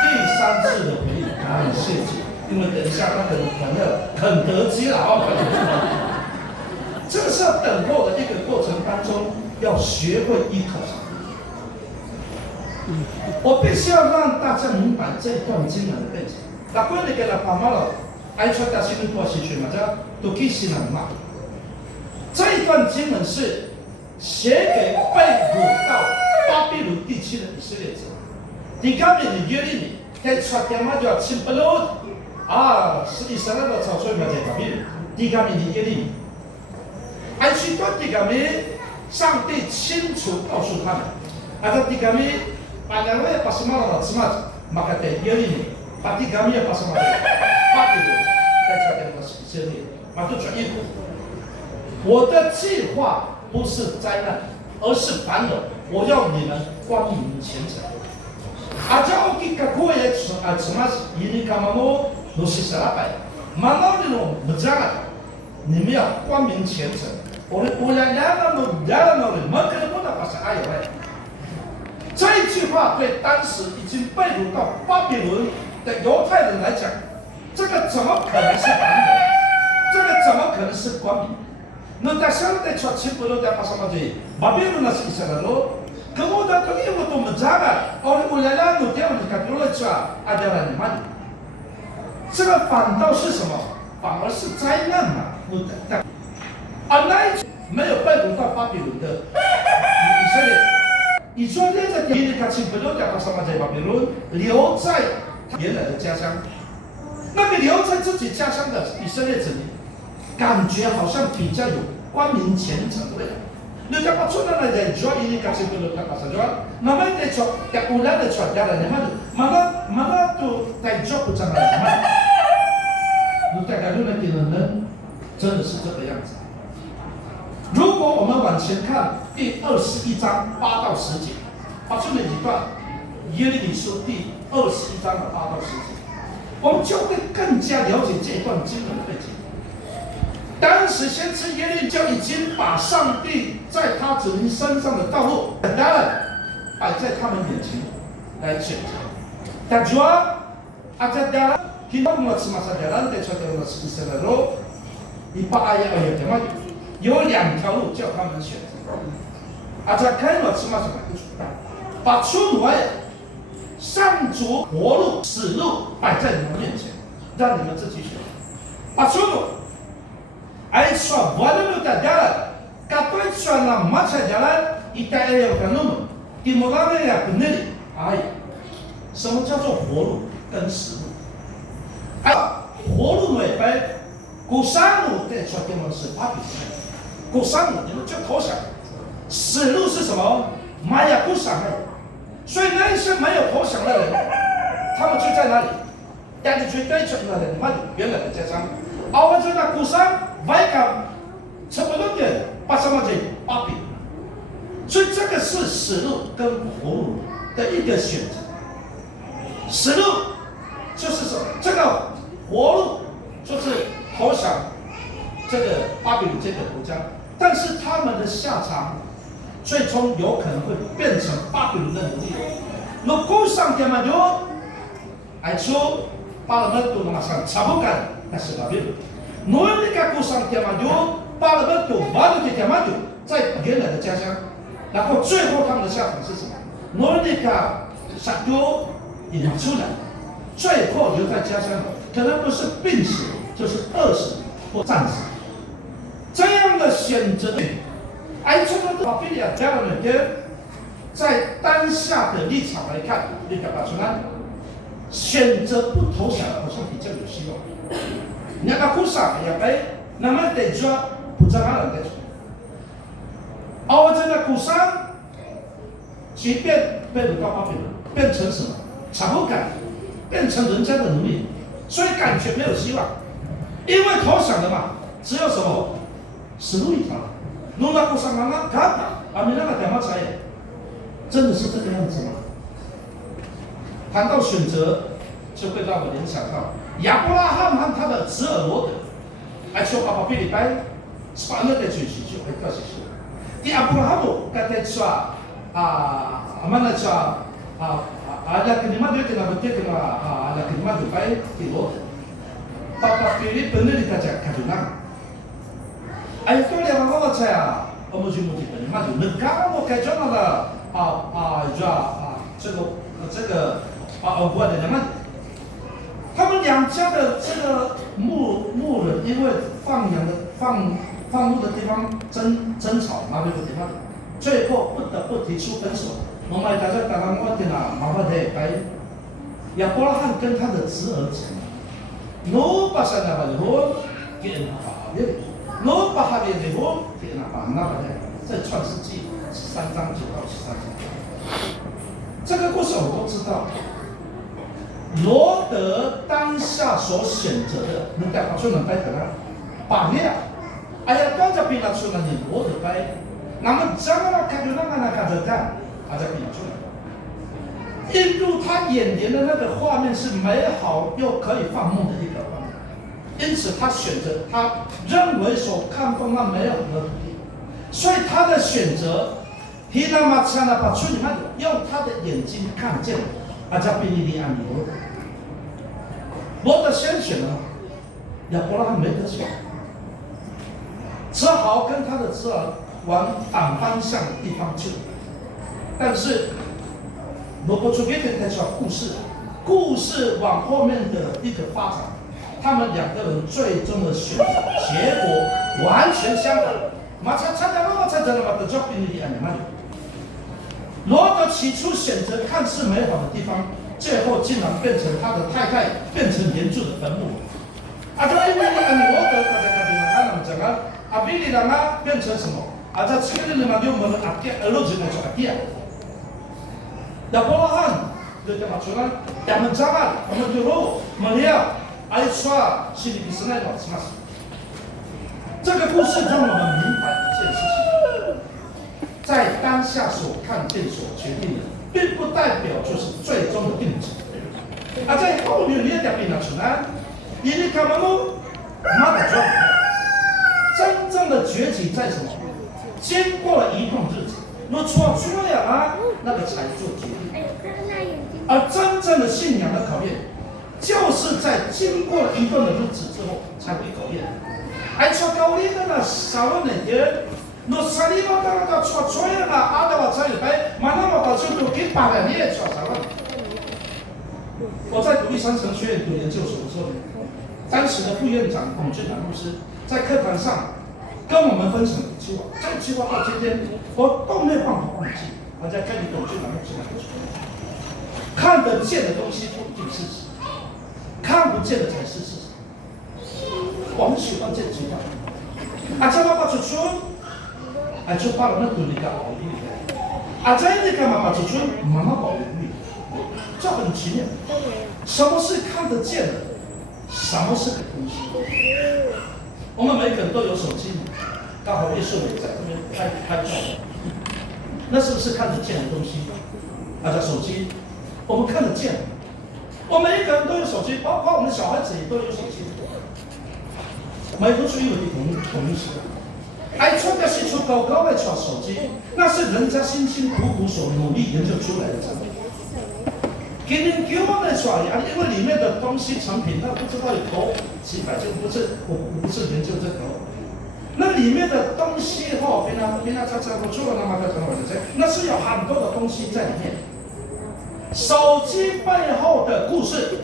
第3次的回应，感谢主，因为等一下他很得机了啊。这个是要等候的一个过程当中，要学会依靠上帝。我必须要让大家明白这一段经文的背景。那关于给了爸妈了，爱出大新的多些去嘛，叫都给新人嘛。这一段经文是写给被掳到巴比伦地区的以色列者。第刚面的约利米，在出点嘛叫亲不喽是以色列的草率嘛在巴比伦。第刚面的约利米，爱去段第刚面，上帝清楚告诉他们，在第刚面。Pada saya pas malam semat maka dia ini pasti kami pas malam pasti itu在这边的以色列，马上转移。我的计划不是灾难，而是繁荣。我要你们光明虔诚。Aja oki kakuye cemas ini kamu nusi serapai. Mana ni lo berjalan? 你们要光明虔诚。我来jalan orang makan pun tak pasal ayat lain。这一句话对当时已经被掳到巴比伦的犹太人来讲，这个怎么可能是繁荣？这个怎么可能是光明？那在相对说，岂不能在什么的巴比伦那是以色列咯？Kemudian itu untuk menjaga oleh ulama dia mendekatkan说adalah iman。这个反倒是什么？反而是灾难嘛！那没有被掳到巴比伦的以色列。以色列在第一个期不留在什么在巴比伦，留在原来的家乡。那个留在自己家乡的以色列子民，感觉好像比较有光明虔诚的味道。你看把出来的jual ini kasih dulu tak pasal jual, nama dia jual, tak ulah dia jual jalan yang mana tu tak jual bukan jalan yang mana. 你大概认为的人真的是这个样子。如果我们往前看。第21章8到10节，把这么一段耶利米书第21章的8到10节，我们就会更加了解这一段经文的背景。当时先知耶利米就已经把上帝在他子民身上的道路当然摆在他们眼前来选择。但主啊，ada jalan kita buat semasa jalan dari suatu Israel Ipa ayat ayat yang maju， 有2条路叫他们选择。ada开了semasa把出路上主活路、死路摆在你们面前，让你们自己选。把出路。Aisyah walaupun tak jalan, kata Aisyah macam jalan, ita yang kanum, dimulai yang benar. 什么叫做活路跟死路？活路美白，古山路在说的是巴比伦，古山路你们就投降。死路是什么？玛雅古山路。所以那些没有投降的人，他们就在那里，带着去对准的人，原来的家乡。我在那古山。外港差不多点把什么这巴比，所以这个是死路跟活路的一个选择。死路就是说这个活路就是投降这个巴比伦这个国家，但是他们的下场最终有可能会变成巴比伦的奴隶。如果上天嘛就爱出巴勒曼都马上查不干，那是巴比伦。Mereka kusang dia maju， 巴勒曼都完了dia maju， 在原来的家乡，然后最后他们的下场是什么 ？Mereka satu引出来，最后留在家乡，可能不是病死，就是饿死或战死。这样的选择，从巴比伦家人的在当下的立场来看，你表达出来，选择不投降好像比较有希望。那个故事也被那么得抓不在哪里得抓，而这个故事，即便被掳到巴比伦，变成什么？产物感，变成人家的奴隶，所以感觉没有希望，因为投降了嘛，只有什么死路一条。弄到故事刚刚看你那个点嘛才，真的是这个样子吗？谈到选择，就会让我联想到。亚伯拉罕和他的侄儿罗德，说巴比伦白，是把那个军事就会告诉说，第亚伯拉罕姆刚才说mana说ada kalimat dia kena betul kena ada kalimat tu baik di roda. Papa pilih benar dikajak kadunang. Ayat tu yang apa saya, kamu cuma di kalimat tu. Negara mau kajian ada这个buat的什么？他们两家的这个牧人，因为放牧的地方争吵，麻烦的地方，最后不得不提出分手。我们大家刚刚我听了，麻烦的该亚伯拉罕跟他的侄儿讲，侬把啥那个罗给那把的，侬把他的罗给那把那把的，在创世纪13章9到13节，这个故事我都知道。罗德当下所选择的，能代表出能白的啦，把列，刚才比那出了你罗德白，那么将来看就那个看着看，在比那出来，映入他眼帘的那个画面是美好又可以放梦的一个画面，因此他选择他认为所看中那美好的土地，所以他的选择，皮那马恰那把出你们用他的眼睛看见。在比利利安里罗德先选了，亚伯拉罕没得选，只好跟他的侄儿往反方向的地方去。但是，罗伯出给他说故事往后面的一个发展，他们两个人最终的选择结果完全相反。马查查的罗查查的马的叫比利利安里曼。罗德起初选择看似美好的地方，最后竟然变成他的太太，变成连住的坟墓。这因为罗德大家看他们讲比利人变成什么？这这个人就我们罗子来说亚伯拉罕就讲出来，他们讲我们就罗玛利亚爱说是你是那种什么？这个故事让我们明白一件事情。在当下所看见、所决定的，并不代表就是最终的定旨。在后面你也点变了出来，你看嘛么，马的状态，真正的崛起在什么？经过了一段日子，那错出了啊，那个才做决定。而真正的信仰的考验，就是在经过了一段的日子之后才会考验。错高丽的那少了那点。no saliva da chochoya na ada wa chai bai mana ma ba chu tu ki pa la ni e chwa sa. 我在独立商城学院读研究所的时候，当时的副院长龚俊南牧师在课堂上跟我们分享一句话，这句话到今天我都没有办法忘记。我在跟你龚俊南牧师讲，看得见的东西不一定是事实，看不见的才是事实。我很喜欢这句话。这爸爸出村。就把那对你个好一点，在你干嘛把出去慢慢保护你，这很奇妙。什么是看得见的？什么是个东西？我们每个人都有手机，刚好叶秀美在那边拍照，那是不是看得见的东西？叫手机，我们看得见。我们每一个人都有手机，包括我们的小孩子也都有手机。每个出有的同意识。出的是出高高的出手机，那是人家辛辛苦苦所努力研究出来的产品。给人给我们出来，因为里面的东西成品，那不知道有多几百件，我不是研究这个。那里面的东西平常我做了那么多那是有很多的东西在里面。手机背后的故事，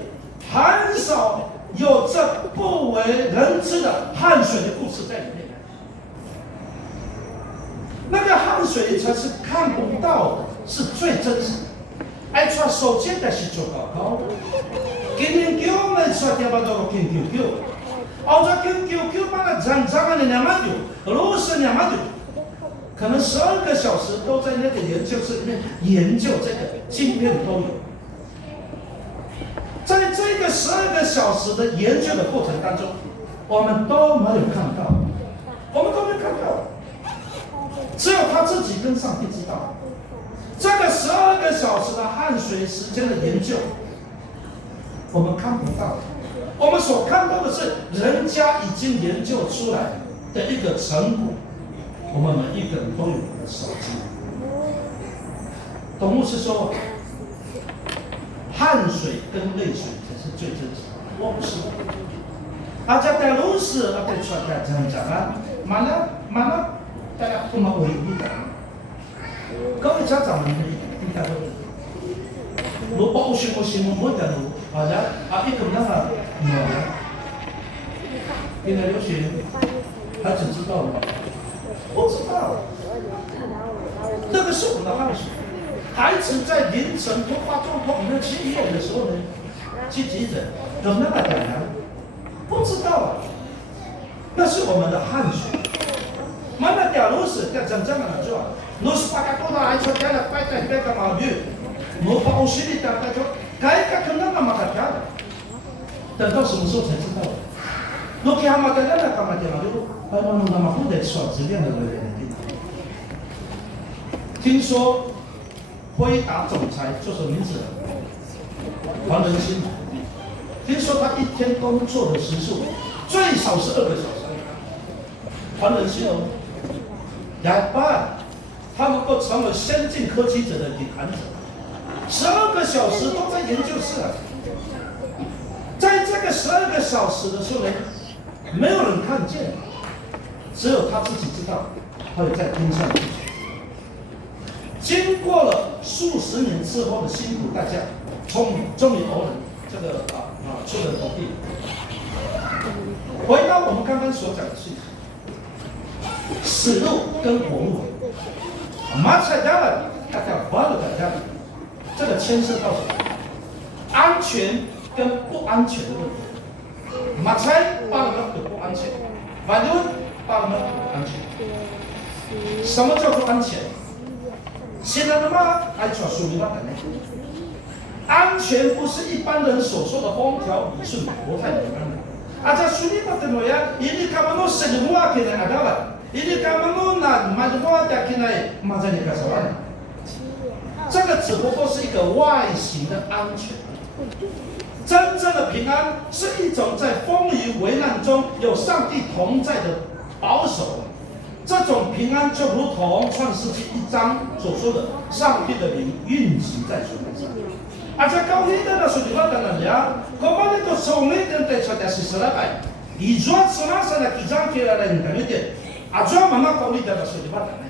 很少有这不为人知的汗水的故事在里面。那个汗水才是看不到的，是最真实的。出手机的是做高高的，今年叫我们出点把那个研究，研究把它整的2万多，如果是2万多，可能12个小时都在那个研究室里面研究这个晶片都有。在这个12个小时的研究的过程当中，我们都没有看到，只有他自己跟上帝知道。这个12个小时的汗水时间的研究，我们看不到。我们所看到的是人家已经研究出来的一个成果。我们每一个人都有的手机。董牧师说，汗水跟泪水才是最真实的。我不是。这在路时，在传在讲mana大家不能违逆的。各位家长们应该都知道。如果我们没得路，一个那个女儿，现在流行，孩子知道吗？不知道。这个是我们的汗水。孩子在凌晨突发状况，没有去医院的时候呢，去急诊，有那么点呢？不知道啊。那是我们的汗水。mana dia lus dia jangan aja lus pakai kota ai cho dia pai tai pai ka ma bi mo pa o shi ni ta ka jo kai ka kena ma ka dia 等到什么时候才知道lo que ama ka na ka ma dia ma lo ai ma no ma hu de so 质量的人听说辉达总裁叫什么名字黄仁勋听说他一天工作的时数最少是2个小时黄仁勋哦他能够成为先进科技者的领航者，12个小时都在研究室啊。在这个12个小时的时候呢，没有人看见，只有他自己知道，他有在盯上去。经过了数十年之后的辛苦代价，终于偶然这个出人头地。回到我们刚刚所讲的事情。死路跟活路，马彩家了，大家完了大家，这个牵涉到什么？安全跟不安全的问题。马彩把我们有不安全，反正把我们有安全。什么叫做安全？现在的嘛，爱传属于那等的。安全不是一般人所说的风调雨顺、国泰民安的。这属于那等么呀？你看我们生活起来那个了。你的干嘛弄呢？买的多点进来，马在你干什么？这个只不过是一个外形的安全。真正的平安是一种在风雨危难中有上帝同在的保守。这种平安就如同创世纪1章所说的，上帝的灵运行在水面上。而且高一的属地法的人呀，我们的都从那边带出来是十来百，以前什么时候几张给来人家的，啊，主要妈妈高一的属地法的人，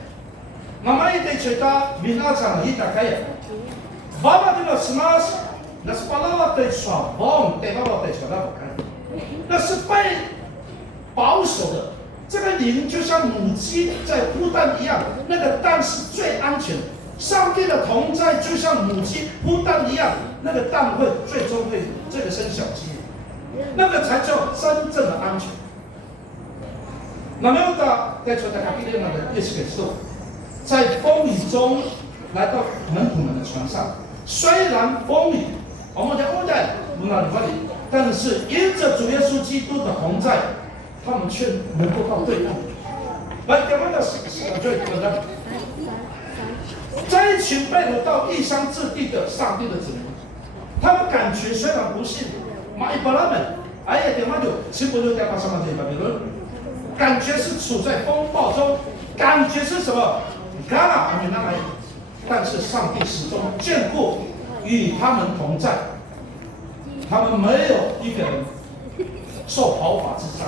妈妈一带出来，米拉长一打开呀，爸爸的什么？那是把老爸带出来，帮带爸爸带出来不看，那是被保守的。这个灵就像母鸡在孵蛋一样，那个蛋是最安全的。上帝的同在就像母鸡孵蛋一样，那个蛋会最终会这个生小鸡，那个才叫真正的安全。那么在说在卡比列那的耶稣基督，在风雨中来到门徒们的船上，虽然风雨，我们在屋在不哪里哪里，但是因着主耶稣基督的同在，他们却能够到对岸。来，干嘛的是最可能。这一群被掳到异乡之地的上帝的子民，他们感觉虽然不幸，马伊巴拉们，哎呀，点嘛就岂不就在巴沙马这巴比伦，感觉是处在风暴中，感觉是什么？你看啊，还没那来，但是上帝始终眷顾与他们同在，他们没有一个人受毫发之伤，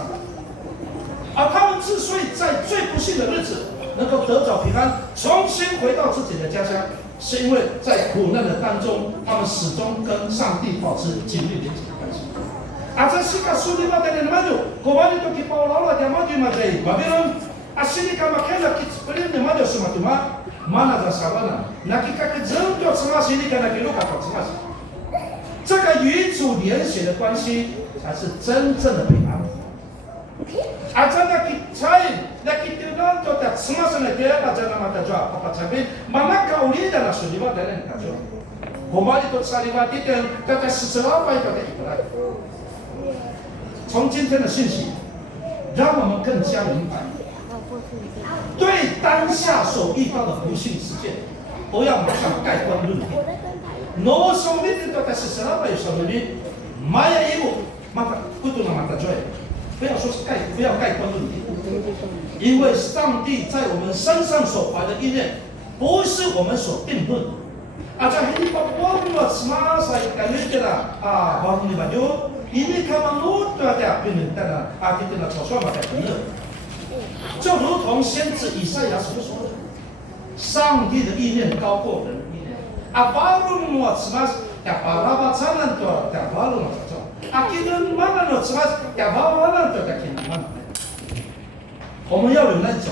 而他们之所以在最不幸的日子能够得着平安，重新回到自己的家乡，是因为在苦难的当中，他们始终跟上帝保持紧密连接的关系。啊，这是个苏里巴的人嘛就，国外的都去包劳了，点嘛就嘛在，巴比伦，啊，心里干嘛看了去不灵的嘛就是嘛对吗？嘛那在啥个呢？那去看个真叫什么心里干那给路搞搞什么？这个与主连结的关系，才是真正的平安。啊，真的去猜，那去丢那做的什么事呢？第二个真的嘛在做，爸爸这边妈妈搞理的那属于我的人在做，我妈的都查理话，第二大概40老百都得过来。从今天的信息，让我们更加明白，对当下所遇到的不幸事件，不要马上盖棺论定。no so many都在40老百有什么的，马呀衣服，马他不懂那马他做。不要说是不要盖棺论定，因为上帝在我们身上所怀的意念，不是我们所定论。啊，在黑巴我们什么才感觉的啊，包括你把就，因为他们路都要在别人在那啊，这个草率嘛在评论，就如同先知以赛亚所说的，上帝的意念高过人的意念。啊，巴鲁我什么呀？巴拉巴查兰多，呀巴鲁嘛这种。啊，今天慢慢的什么呀？慢慢的在听慢慢。我们要有那种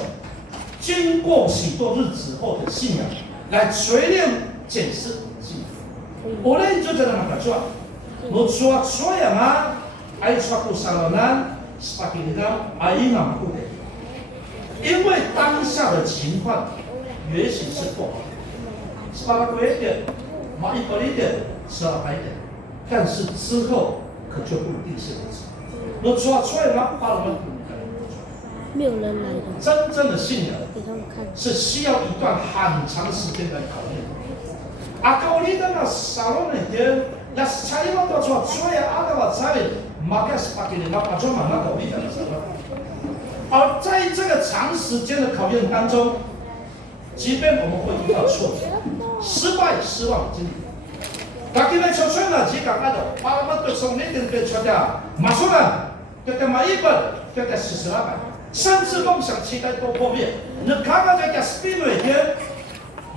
经过许多日子后的信仰，来锤炼检视信仰。我呢就在那么说，我说呀嘛，爱说不杀了呢，是把给你讲，爱因那不的。因为当下的情况也许是不好，是把它贵一点，买一百一点，1200点，但是之后。可就不一定是如此。我出来嘛，把我们没有人来的。真正的信仰是需要一段很长时间来考验。啊，高丽的那少了那点，那是差一万多出来啊，那个差的，马开始把给你那把装满那高丽的少了。而在这个长时间的考验当中，即便我们会遇到挫折、失败、失望的经历。大家来说说呢，只讲那种，把我们都从那点给出的，马出来，给他买一本，给他40来百，甚至梦想期待都破灭。你看看这个 speed 一天，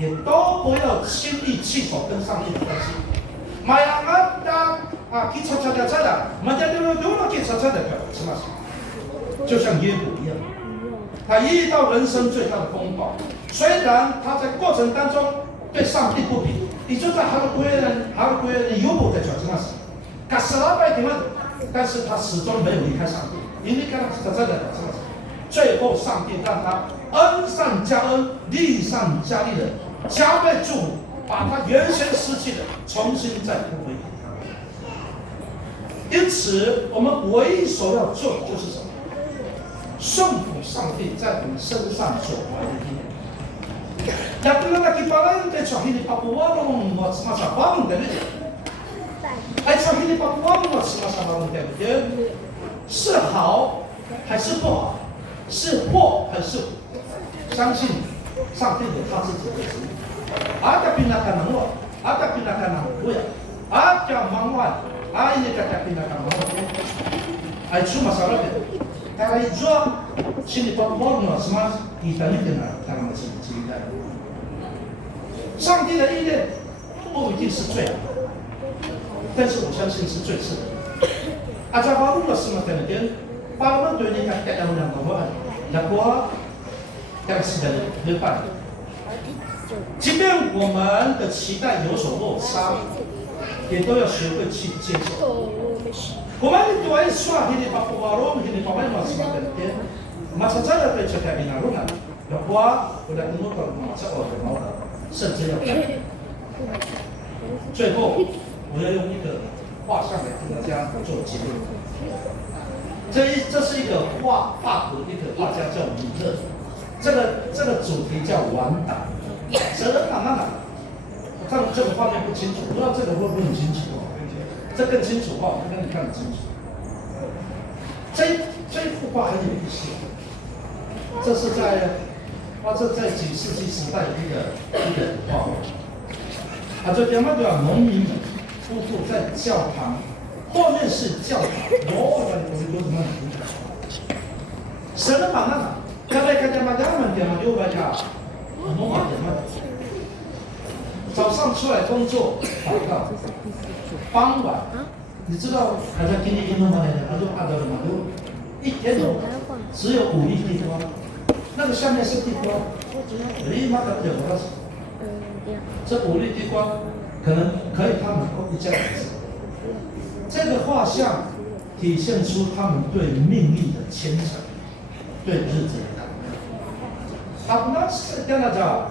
也都不要轻易弃守跟上帝的关系。买啊啊，给炒的菜的，买的都给炒的，什么？就像耶稣一样，他遇到人生最大的风暴，虽然他在过程当中对上帝不平。你就在哈罗贵人有不在做什么事？他1200点了，但是他始终没有离开上帝，因为他真的什么事？最后上帝让他恩上加恩，利上加利的加倍祝福，把他原先失去的重新再补回。因此，我们唯一所要做的就是什么？顺服上帝在我们身上所怀的意念。Ya pula nak kiparan te chahili Papua long masa bang de dia. Ai chahili Papua long masa bang de dia. 是好还是不好？是祸还是？相信上帝有他自己的旨意。Ada pindahkan nang ada pindahkan nang buaya. Ada mangwan. Ini kata pindahkan mangwan. Ai cuma salah dia. Kalau jual sini Papua long semua kita ni kena kalau macam cerita. 上帝的意念不一定是最好的，但是我相信是最适合的。阿扎巴鲁的什么等等，巴鲁对你看大家两个我，那个要是的没办法。即便我们的期待有所落差，也都要学会去接受。我们对说迄个巴布瓦罗，迄个巴布瓦什么等等，马上再来对这个比那路呢，那个我来跟我讲，马上我就好了。 甚至要改。最后，我要用一个画像来跟大家做结论。这是一个法国一个画家叫米勒，这个主题叫完打。神人哪？看这个画面不清楚，不知道这个会不会很清楚？这更清楚画，我跟你看得清楚。这幅画很有意思，这是在几世纪时代的一个画，就点嘛，对吧？农民们夫妇在教堂，后面是教堂，我什么？神的把那，刚才看见嘛，他们点嘛，又把家，我们嘛点嘛，早上出来工作祷告，傍晚，你知道大家今天运动吗？他就按照什么？就一天只有5粒地瓜。 那个下面是地瓜，你妈的不了多少？这5粒地瓜可能可以他们一家人吃。这个画像体现出他们对命运的虔诚，对日子的感恩。他那是跟那叫，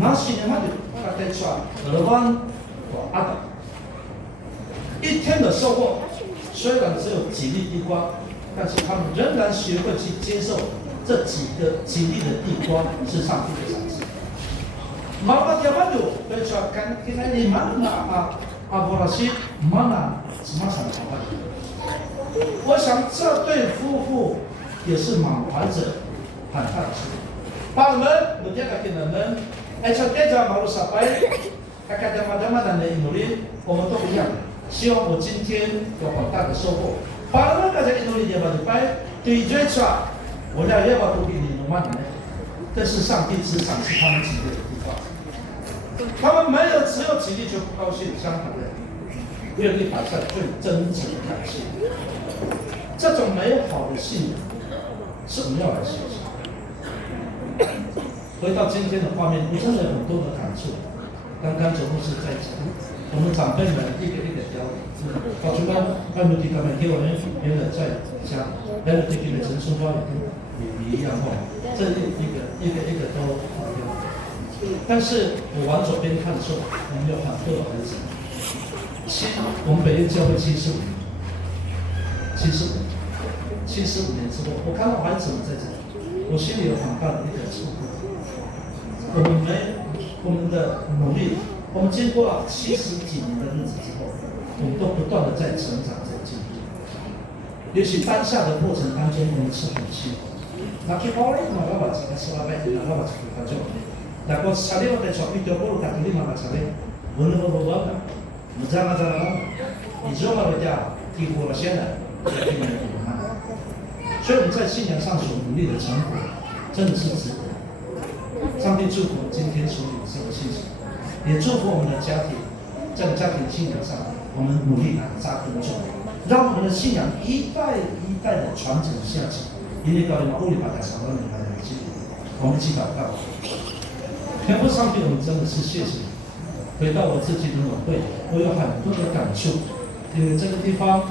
那些年嘛就他在说，俄湾和阿达，一天的收获虽然只有几粒地瓜，但是他们仍然学会去接受。 这几粒的地瓜是上帝的赏赐。马巴dia madu, bersyakan kita ini mana aborasi mana semua sama sama。我想这对夫妇也是满怀着很大的心。把们，我家的人们，cerita malu sampai kadang-kadang dan Indonesia， 我们都一样。希望我今天有很大的收获。把们大家Indonesia baju baik， 对追求。 我要把都给你弄完呢，这是上帝只赏赐他们几个的地方。他们没有只有几粒就不高兴，相反的，愿意摆上最真诚的感谢。这种美好的信仰是我们要来学习。回到今天的画面，我真的有很多的感触。刚刚总牧师在讲，我们长辈们一个一个教导。好，除了他们给他们给我们原来在家，原来对他们陈述话也一样哦，这一个都好用。但是我往左边看的时候，我们有很多的孩子，我们北院教会75年之后，我看到孩子们在这里，我心里有很大的一个触动。我们的努力，我们经过了70几年的日子之后，我们都不断的在成长，在进步。也许当下的过程当中，我们是很辛苦。 那去包嘞，嘛，我把这个说了呗，那我把这个发就。那我查理我在小米条包，他这里嘛把查理，我那个我的，我这样你知道吗？人家几乎了现在，所以我们在信仰上所努力的成果，真的是值得。上帝祝福今天所领受的信息，也祝福我们的家庭，在家庭信仰上，我们努力来扎根中，让我们的信仰一代一代的传承下去。 因为高丽嘛，物理把它想到你们来记，我们一起祷告。天父上帝，我们真的是谢谢你。回到我自己的母会，我有很多的感触，因为这个地方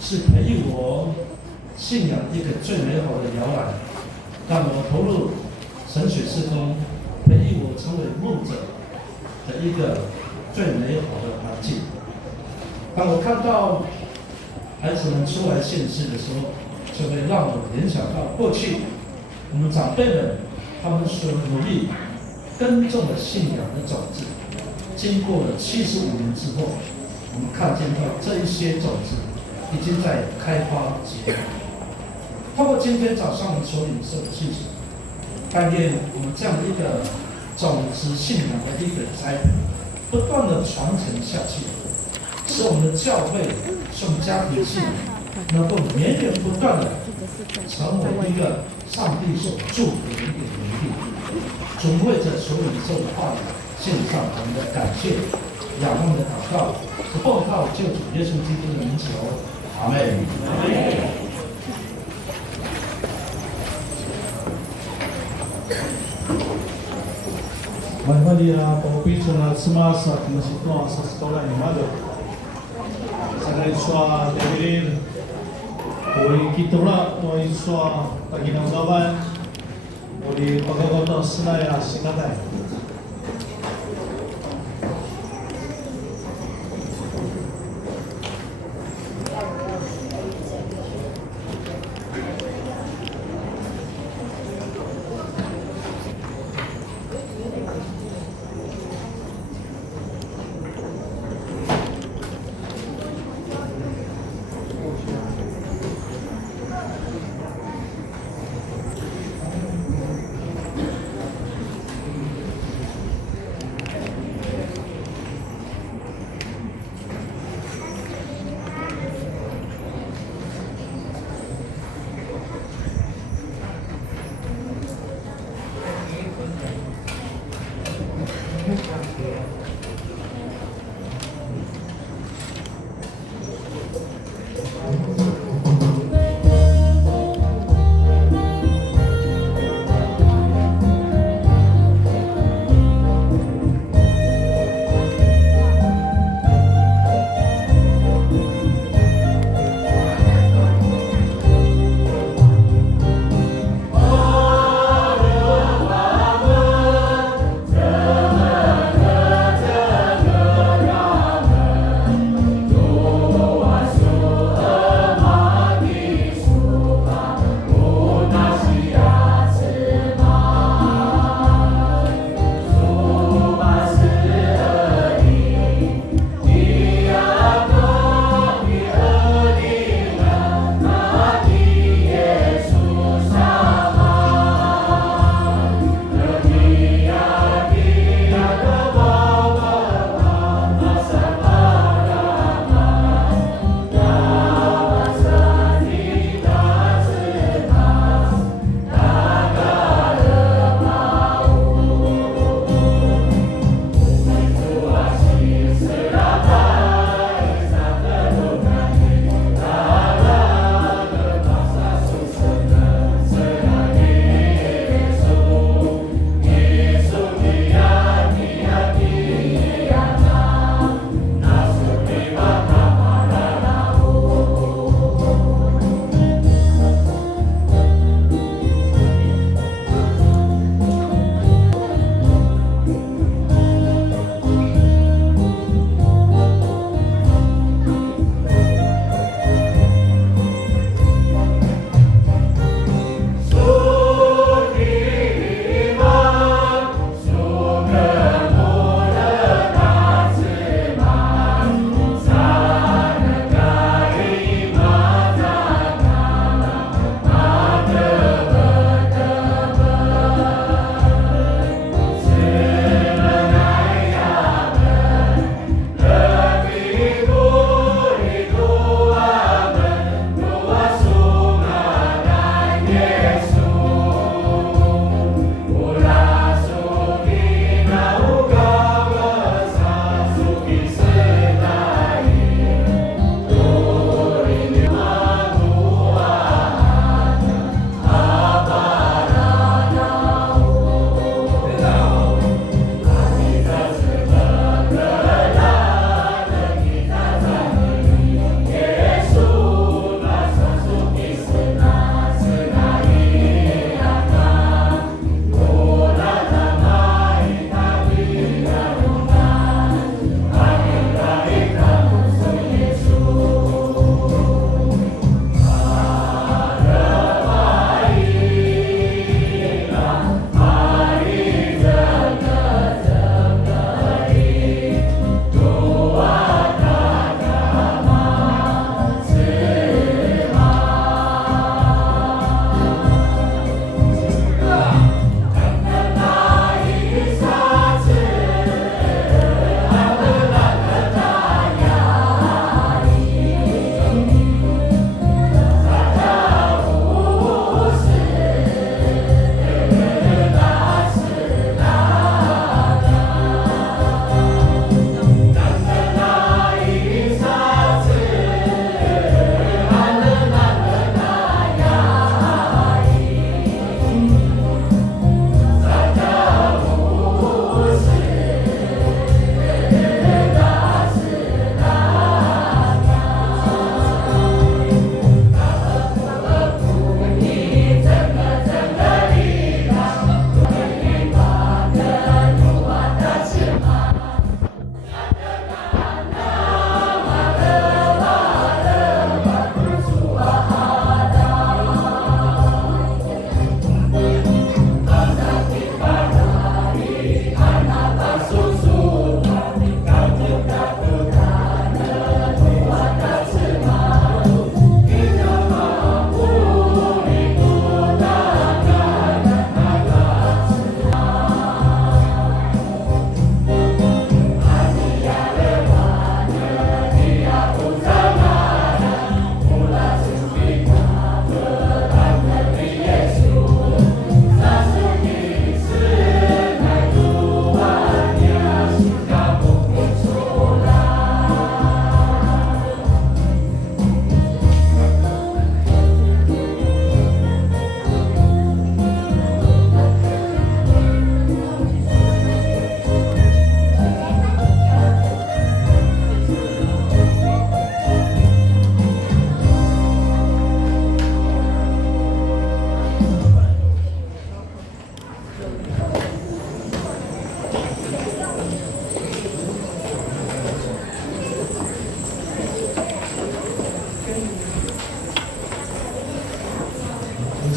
是培育我信仰一个最美好的摇篮，让我投入神学事工，培育我成为牧者的一个最美好的环境。当我看到孩子们出来献诗的时候，就会让我联想到过去我们长辈们他们所努力耕种的信仰的种子，经过了75年之后，我们看见到这一些种子已经在开花结果。通过今天早上我们所领受的信息，看见我们这样的一个种子信仰的一个栽培，不断的传承下去，使我们的教会、使我们家庭信仰能够源源不断的成为一个上帝所祝福的一个园地。总为着所领受的话语献上我们的感谢、仰望的祷告，是奉靠救主耶稣基督的名求，阿门。Mahmalia pagpapito na sumasa at nasitwa sa sekolah ni Mado. Sa iswa debilir, uli kitura o iswa taginanggawan, uli pagkakato sinaya sinatay.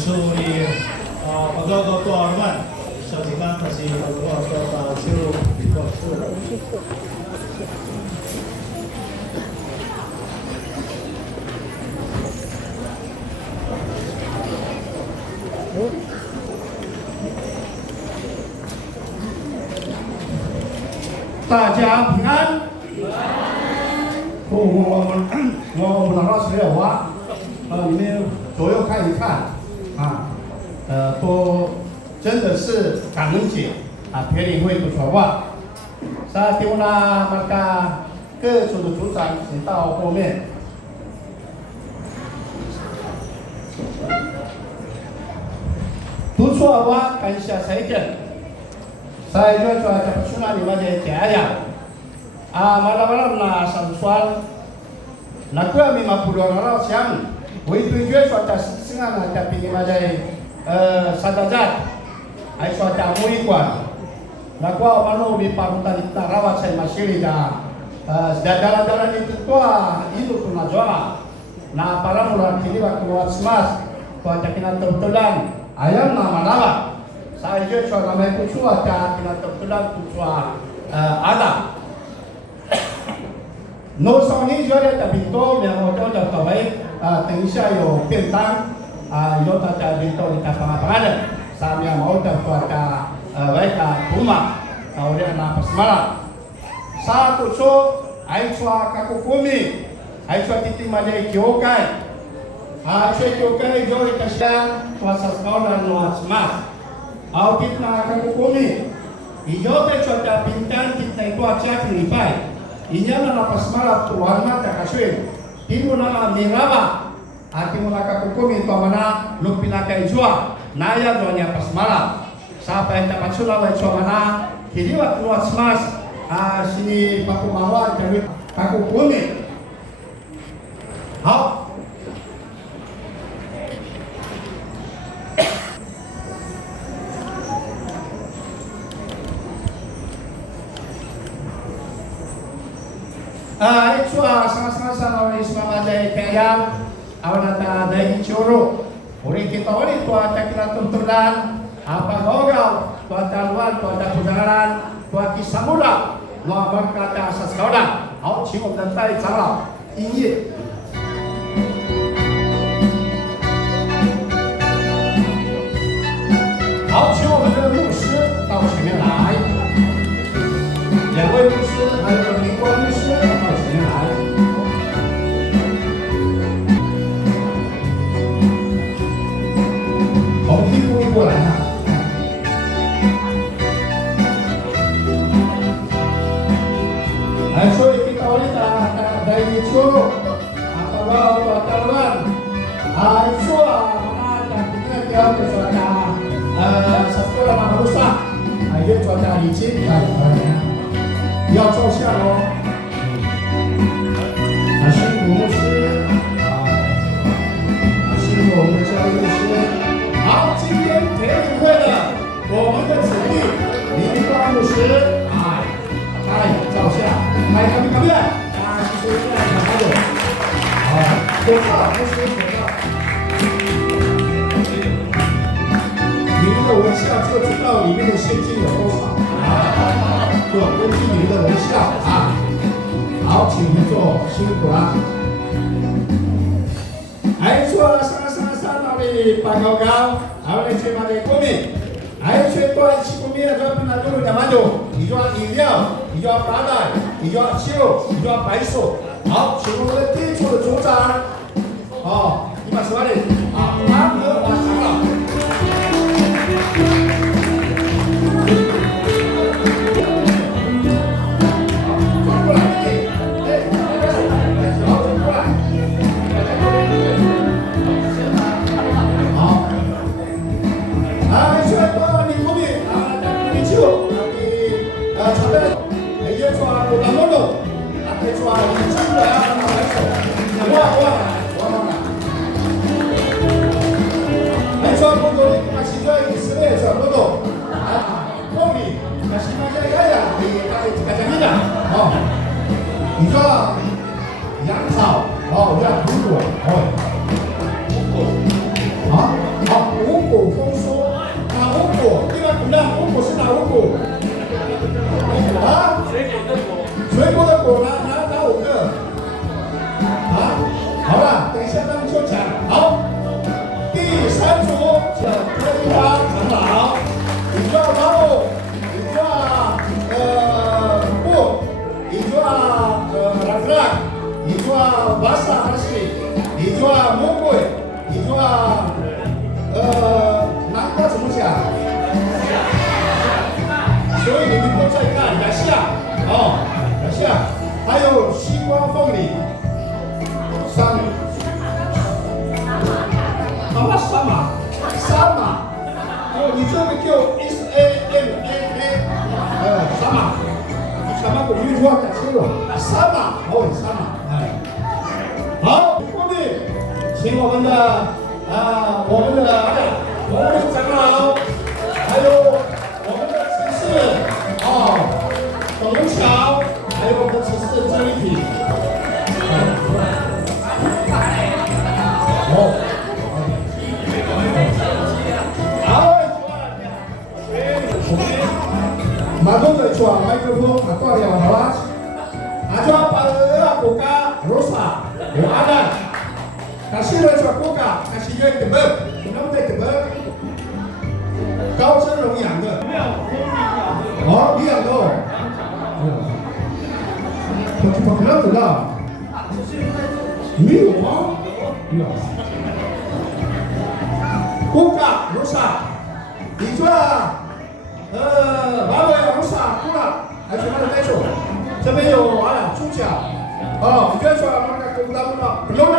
出你报告到多少万，小时间就是多少手多数。大家平安。我们老师有啊，你们左右看一看啊，都真的是感恩节啊，别领会不错吧？Saat ini maka ke sudut jurusan kita komen. Tujuh awak kaisya saya juga cuaca pesona di wajah jaya. Malam-malam na sansual. Nakua 50 orang siang. Wih tujuh cuaca setengah tapi di wajah sadajat. Ai cuaca muikuan. Nakua mano di parutan kita rawat saya masih dah. Jalan-jalan itu tua itu pun najual. Nah para murah kini waktu luar semas. Cuaca kita terbetulan. Ayam nama-nama. Saya juga ramai kucua dan kita tertulang kucua ada. No soni juga tapi itu yang mau coba tahu tengisya yo bintang yo tak bintu di kapal-kapal. Saya mau coba baik rumah kau dia nak semalam. Satu so aiswa kakukumi aiswa titi majai kiokai. Aiswa kiokai jo ikasya kuasa sekolah luas mas. Audit na kakukumi. Iyo te cuaca bintang kita itu acak lipai. Inya na pasmara tuan mata kasuen. Timu na miraba. Ati mula kakukumi to mana lupinakai jua. Naya doanya pasmara. Sampai dapat sulawai jua mana. Kini waktu luas mas. Sini paku mawa dari kakukumi. Hau. Itu sama-sama oleh Isma Majai Kayam awal nata dari curu uri kita oli tua cakira tuntulan apa gogau tua taluan tua pujangan tua kisamula mau berkata asas kaudan au cium dan tai salah ini au cium的牧师到前面来两位牧师还有明光牧师到前面来我们一步一步来看所以kita wanita dari itu apa taruhan itu mana yang kita kira cuaca sekolah mana rusak ayo cuaca licin要照相哦，辛苦牧师辛苦我们的教育牧师。好，今天培育会的我们的子弟林光牧师，照相，看不看？其实现在还有，口罩，牧师口罩。你们的微笑就知道里面的现金有多少。根据您的微笑好，请您坐，辛苦了。做上那里把高高，那里去把那公民，去多吃公民，做那都有点慢就，你就饮料，你就白带，你就酒，你就白薯。好，请我们的第一组的组长，你把手里马哥完成了。你说杨草，我要苹果，好， Masa Rasmi, dijual Mungkui, dijual南瓜怎么讲？所以你们都在看雅西亚哦，雅西亚，还有西瓜凤梨，三马，哦，你这个叫 SAMAA， 什么古语话讲清楚？三马，哎，好，后面请我们的长老，还有我们的执事董文桥，还有我们的执事郑丽萍，马东的抓麦克风，马断了好吧？抓把国家罗萨，我阿丹，他现在抓国家，他是在怎么？他们在怎么？高真荣养的，哦，你养的哦，我不知道，没有吗？有。国家罗萨，你抓？马尾罗萨过了，还有什么的带走？这边有猪脚，你别说那个公道不用了，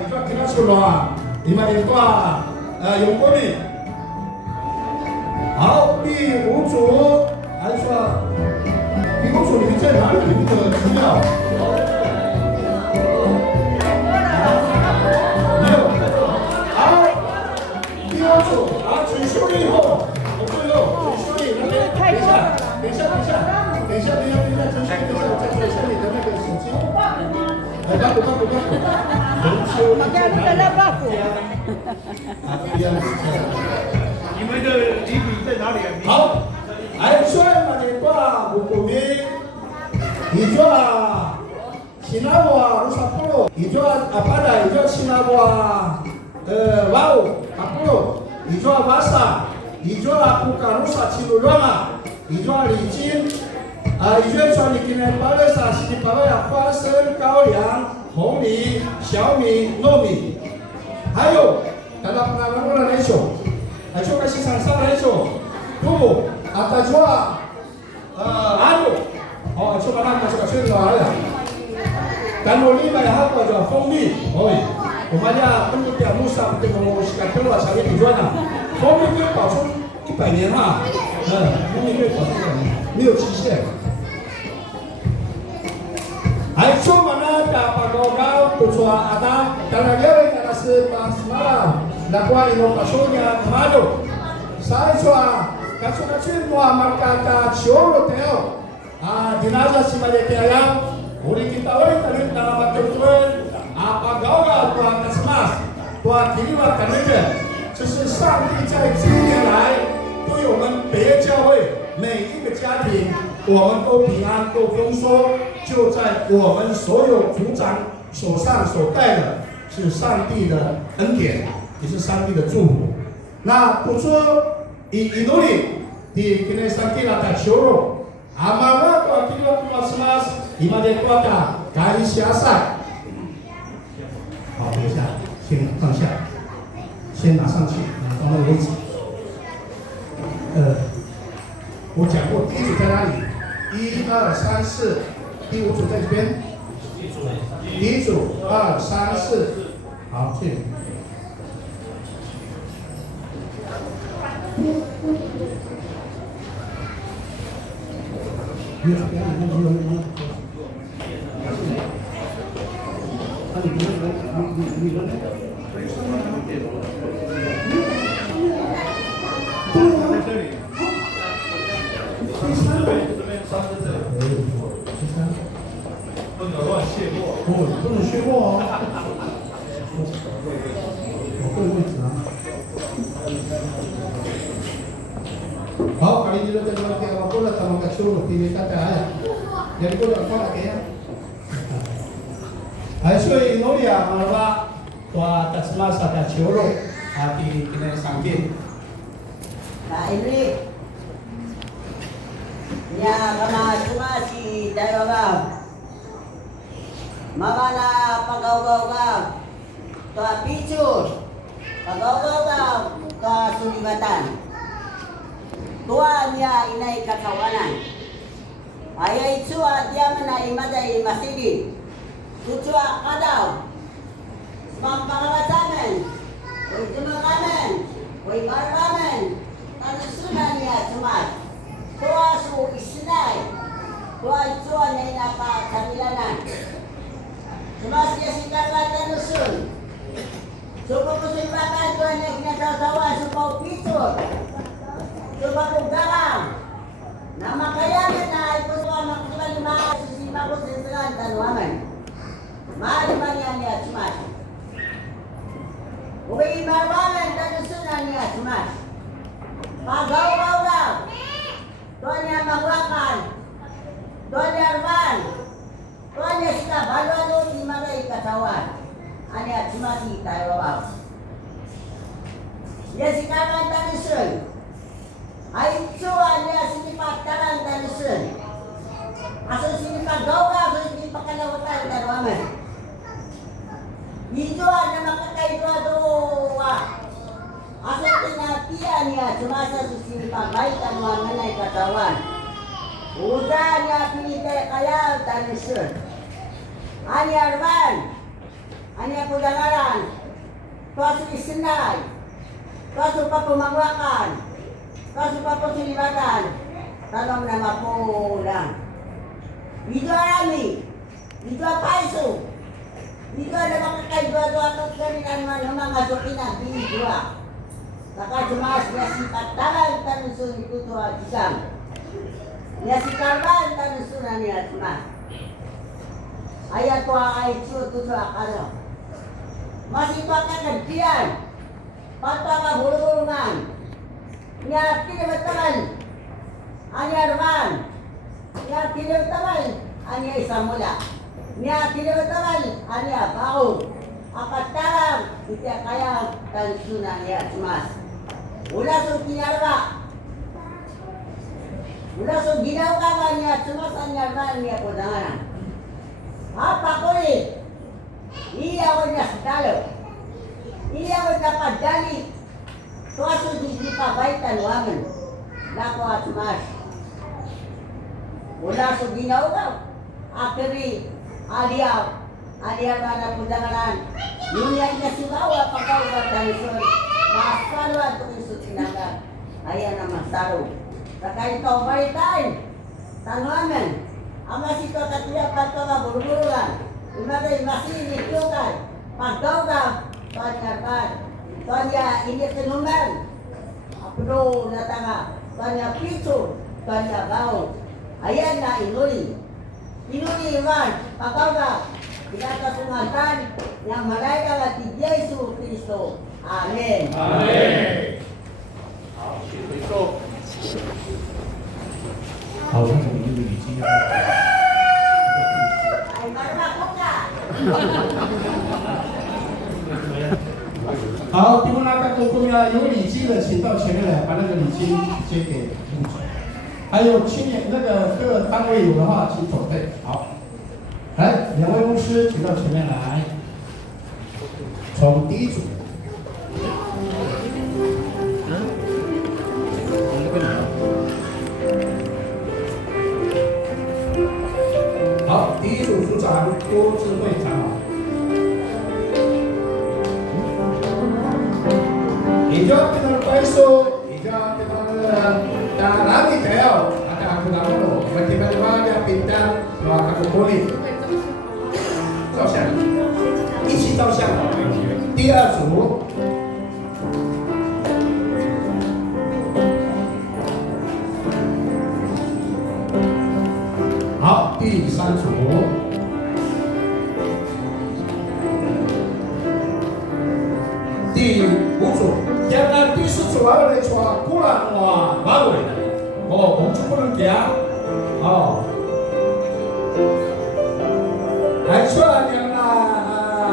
你说听他说了，你们的话，有过的。好，第五组，还说第五组你们在哪里？你们的资料？没有。好，第二组，举手以后。等一下，陈旭，我再看一下你的那个手机。你们的礼品在哪里啊？好，所以嘛，你挂五股民，你抓新加坡罗萨普罗，你抓巴达，你抓新加坡瓦乌阿普罗，你抓瓦萨，你抓布卡罗萨奇鲁罗马。你抓礼金，你抓你今天包的啥？是包的花生、高粱、红米、小米、糯米，还有大家过来来说，就个市场上来说，不，大抓阿鲁，就把那个去哪了？但我另外还有叫蜂蜜，我们家本地的木沙这个我是干多少产品做的，蜂蜜可以保存100年哈。蜂蜜可以保存100年，没有期限。说嘛呢，大报告不错ada talaga rin na sa semalam nakuha inovasyonya namado. Sa kasukatsin mo markata Chioro Teo, dinaza si Maleteayan, uli kita ulit talit na matutuin, paggawa kwa kasmas, kwa kiliwa kanita, 这是上帝在今年来对我们别教会每一个家庭，我们都平安，都丰收，就在我们所有族长手上所带的是上帝的恩典，也是上帝的祝福。那不说inuli di kinesangkila ta choro, amawa kwa kila Christmas imade kwata kari siasa。好，等一下，先放下。先拿上去，到那个位置。我讲过第一组在哪里？1、2、3、4，第5组在这边。第一组2、3、4，好，这里。不能卸货哦。我个人位置啊。好，kali dulu kita pakai apa pula sama kacau pilih kata ya. Jadi pula apa lagi ya? 所以努力啊，嘛话，我打什么啥打球肉，第今天上进。Nah ini, ya karena cuma si Dayoga. Magana pagaw-gaw-gaw, tua picur, pagaw-gaw-gaw, tua sulibatan. Tua niya inay kakawanan. Ayay tua dia menai madai masidi. Tutua kadaw. Mampakawasamen. Uy jumakamen. Uy marbamen. Tanusunan niya tumat. Tua su isinay. Tua niya napakamilanan. Tumas niya si Carla tanusun. Supo ko sa ibakan tua niya kinatawa. Supo pitur. Supo kugarang. Nama kayanan na ipuswa makibalima susima ko sinsalan tanuaman. Mahal niya niya tumas. Uwi marwanan tanusunan niya tumas. Pagaw-gaw-gaw. Tuan niya magwakan. Tuan niya arban. Tuan niya sila balwalo di magay katawan. Anya tumas si tayo waw. Yan si kaman tanusun. Ay tuan niya sinipataran tanusun. Aso sinipagaw-gaw, aso sinipakalawakan tanuaman. Ituan na makakaidwa doa. Asa tinatian niya sumasa susini pagay tanuan na katawan. Uda niya pinitay kaya tanusun. Ani arban. Ani kudangaran. Tuasu isinay. Tuasu papumagwakan. Tuasu papusilibatan. Tanong na mapulang. Ito arami. Ito apaiso. Ito na makakaidwa-dwa at kanilang mga sukinan, binidwa. Saka jumas niya si Katalan, tanusun ito tuwa isang. Niya si Karban, tanusunan niya jumas. Ayat tuwa ay ito tuwa kano. Masipwa ka nagdiyan. Patwa ka bulungan. Niya kinabataman. Anya Arman. Niya kinabataman. Anya Isamula. Niya kinabataman, anya baon. Apatalang, itiya kaya tansunan niya tumas. Ula so kinarba. Ula so ginawkawa niya tumas, anya arman niya kudanganan. Apa ko eh? Iyawan niya sa talo. Iyawan na padali. Tuwaso di pabaitan waman. Lako at tumas. Ula so ginawkaw. Akhiri aliyaw na kudanganan. Yun yan niya silawa pagkawag tanusun. Masalwa ito isot sinaga. Ayan na masaro. Saka ito balitain. Tanuamen. Ama sito katiyak pato ka burburulan. Umatay masini ityukan. Pagkawag. Panyarban. Panya init sinuman. Apro na tanga. Panya piso. Panya baon. Ayan na inuli. Inuli iman, pagkawag, pinakasungatan ng malaika at ni Yesu Cristo. Amen. Amen. 好，那我们这个礼金要。 Ay, marunong ka. 好，提供那个公公呀，有礼金的请到前面来，把那个礼金捐给牧主。还有青年那个各个单位有的话，请准备好。来，两位牧师请到前面来，从第一组。好，第一组组长郭智慧长老。 Hijau kita paiso, hijau kita lagi kayo, ada aku nak lo, tiba-tiba dia pintar, lo akan kulit. 照相，一起照相。第二组，好，第三组。 第五组，将来第四组来的说，果然哇，马尾的，哦，我们就不能给啊，哦，来说了你们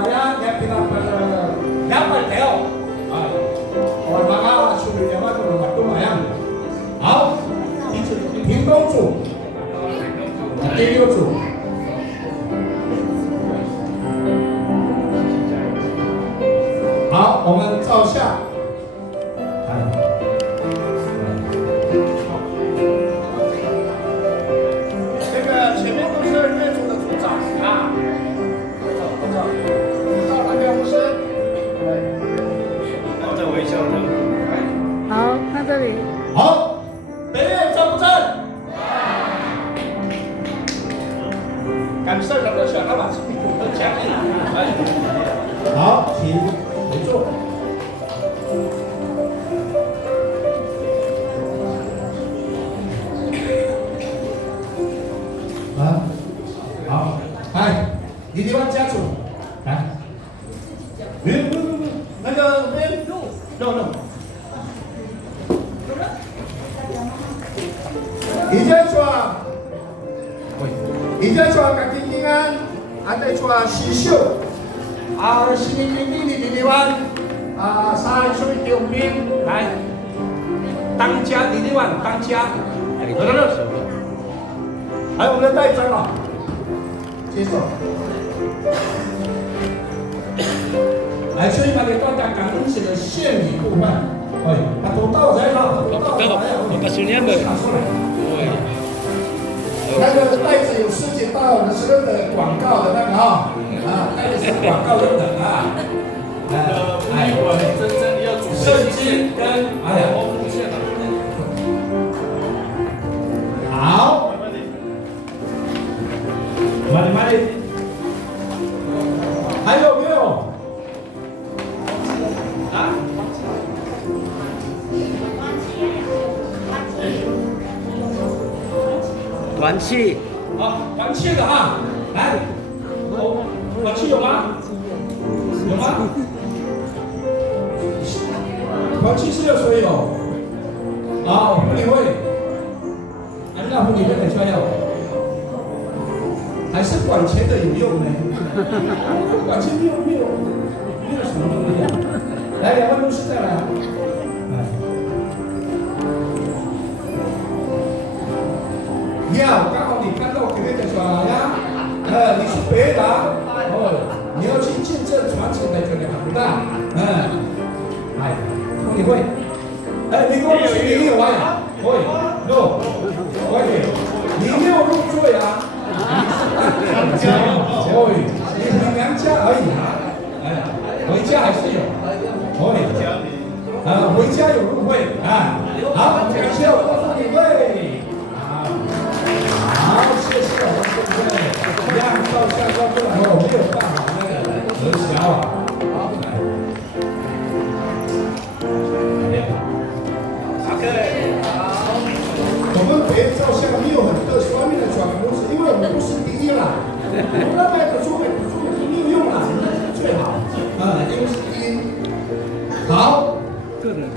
也给他们200条，啊，我那个处理200多了，都那样。好，屏东组，第六组。我们照相。这个前面都是乐组的组长啊，到哪边牧师？然后再微笑着。好，看这里。好，北面正不正？感受他的小老板，很强烈。好，请回座。啊，好，来，李立万家属，来。不，那个，no。现在说甲金金安，在说时秀，市民经理李立万，30岁中兵来，当家李立万当家，还有我们的代长老，接受。来，所以把给大家感恩节的献礼部分，都到来了，都到来了，拿出来。那个袋子有涉及到所有的广告的那个袋子是广告用的真正要主圣经跟好，慢点，还有没有？团契，团契的来，团契有吗？有吗？团契是有谁有？妇女会，那妇女会很需要，还是管钱的有用呢？管钱没有什么用的。来，2位牧师再来。刚好你看到给那个说呀，你是别人，你要去见证传承的这个很大，你会，你跟我说你有啊，会，你没有入赘啊，你是娘家而已回家还是有，回家有入会好，感谢我们妇女会。好，谢谢我们对不对？让照相照过来没有办法那个核销好，来。我们别照相没有很特殊外面的转公司，因为我们不是第一啦，我们那边的出美是没有用啦，最好因为是第一。好，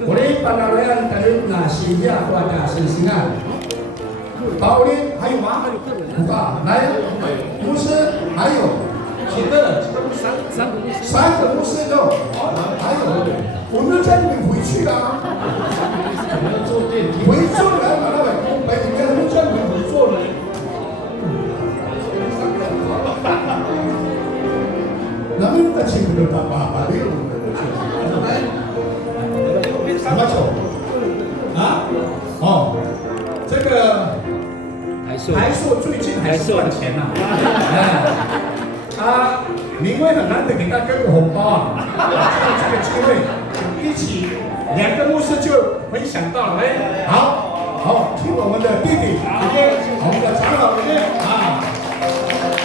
我的一般的人等于那新加坡的是新安。好，还有吗？来，牧师还有几个？3个牧师都，还有，我们在你们回去啊，回坐来把那位公北，你看他们在你们回坐了。那么的친구들 다 봐，没有什么球？这个。台塑最近还是赚钱呐，明威很难得给他跟个红包这个机会一起2个牧师就分享到了，好，听我们的弟弟，我们的长老里面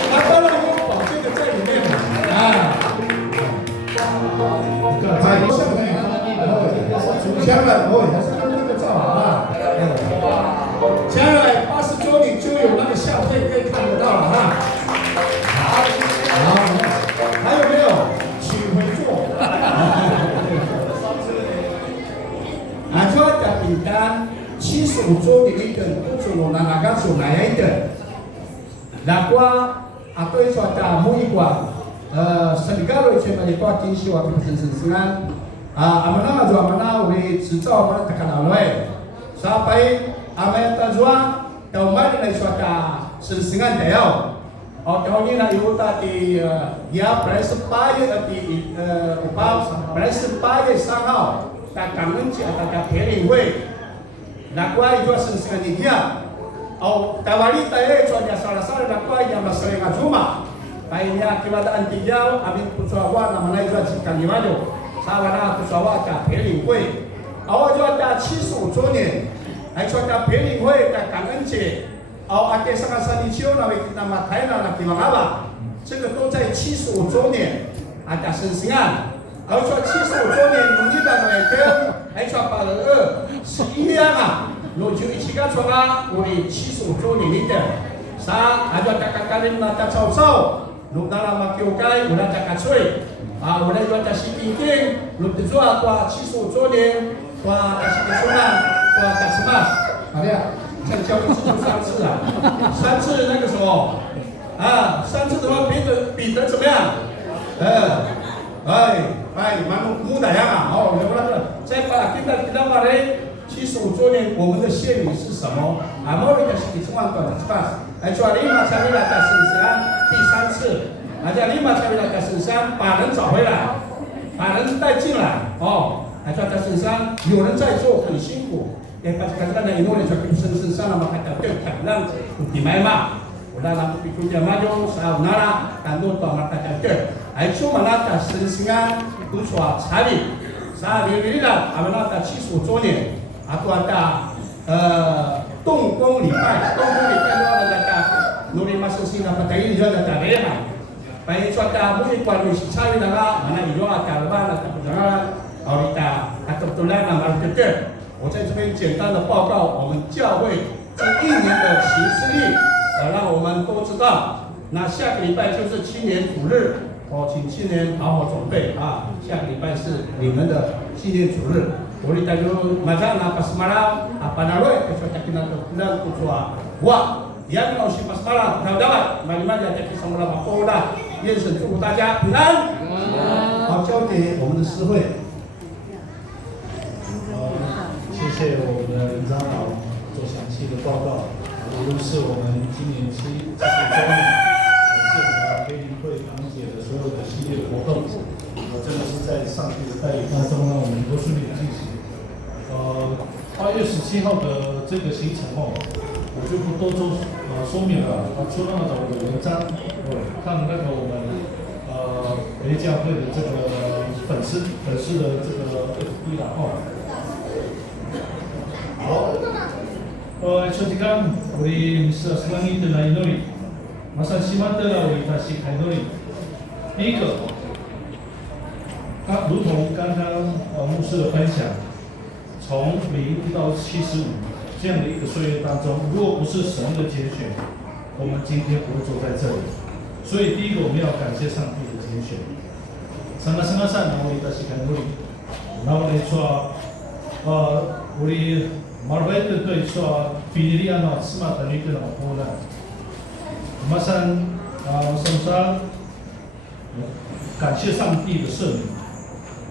他当然有宝贵的在里面将来还是跟那个照将来80周年就有那个校费可以看得到了好，还有没有？请回座。就要讲名单，75周年的不准我哪个手来的，那我对说的每一个Senegal itu macam itu jenis waktu persensingan, amana juga amana we cerita amana tekan aloi, sampai amana tajwa tahu mana dari suatu sensingan dia, tahun ini nak iuta di ya presupaya di presupaya sahau tak kangen ci atau pering we nak kuai juga sensikan dia au tawali tae cho dia salah-salah nak kuai yang masih ngajuma kayaknya keadaan tijau abin pusawa nama naik juga cikan dimaju salah pusawa tak pering we au juga tak 75周年还说tak pering we tak kangen ci阿给上个山地球那位那么台南那地方吧，这个都在75周年，啊，大申请案，而说75周年，农历的那个，还说把11年啊，农就一起干出啊，我的75周年的，啥，还说大家干的那大炒炒，农那那么叫该，我那大家吹，啊，我那说大习近平，农的做啊，75周年，大习近平啊，大什么，好的。才交一次就3次啊，3次那个什么啊，3次的话比得怎么样？蛮木的呀，哦，有那个再把kita mari 75周年，我们的献礼是什么？啊，我们的是1万多的是吧？哎，说立马才会来到深山第3次，啊，叫立马才会来到深山，把人找回来，把人带进来，哦，还说在深山有人在做，很辛苦。Katakan dari Indonesia kita sensana maka kita terang di mana dalam pikirnya maju saudara tandu to maka kita aisu manata sensingan itu soal cari saat ini lah amanata 75周年atau ada 动工礼拜的话呢努力嘛sensin dapat ini juga ada rema baik suatu mungkin kalau misi cari dalam mana itu ada lebaran atau jangan kita atau tulan nama kita 我在这边简单的报告我们教会这1年的行事历，让我们都知道。那下个礼拜就是青年主日，请青年好好准备啊！下个礼拜是你们的纪念主日。我哋大家马上拿pas malam apa naroy kita kita bilang kutua wah yang mau si pas malam dapat mana-mana jadi semula makoda， 愿神祝福大家平安。好，交给我们的诗会。谢谢我们的林长老做详细的报告，无论是我们今年75周年，还是我们培灵会堂姐的所有的系列活动，真的是在上帝的带领当中，让我们都顺利进行。8月17号的这个行程我就不多做说明了，除了那种文章，看那个我们培教会的这个粉丝的这个FB啦好，Chotikan 우리 세상이 되나 이노리, 마사 시만들라 우리 다시 가이노리。第一个，如同刚刚牧师的分享，从0到75这样的一个岁月当中，如果不是神的拣选，我们今天不会坐在这里。所以第一个我们要感谢上帝的拣选。상가상가산 우리 다시 가이노리，然后呢说，우리 말바이트 또 있어 비리아노 스마 다니트노 보나 마산 선사感谢上帝的赦免。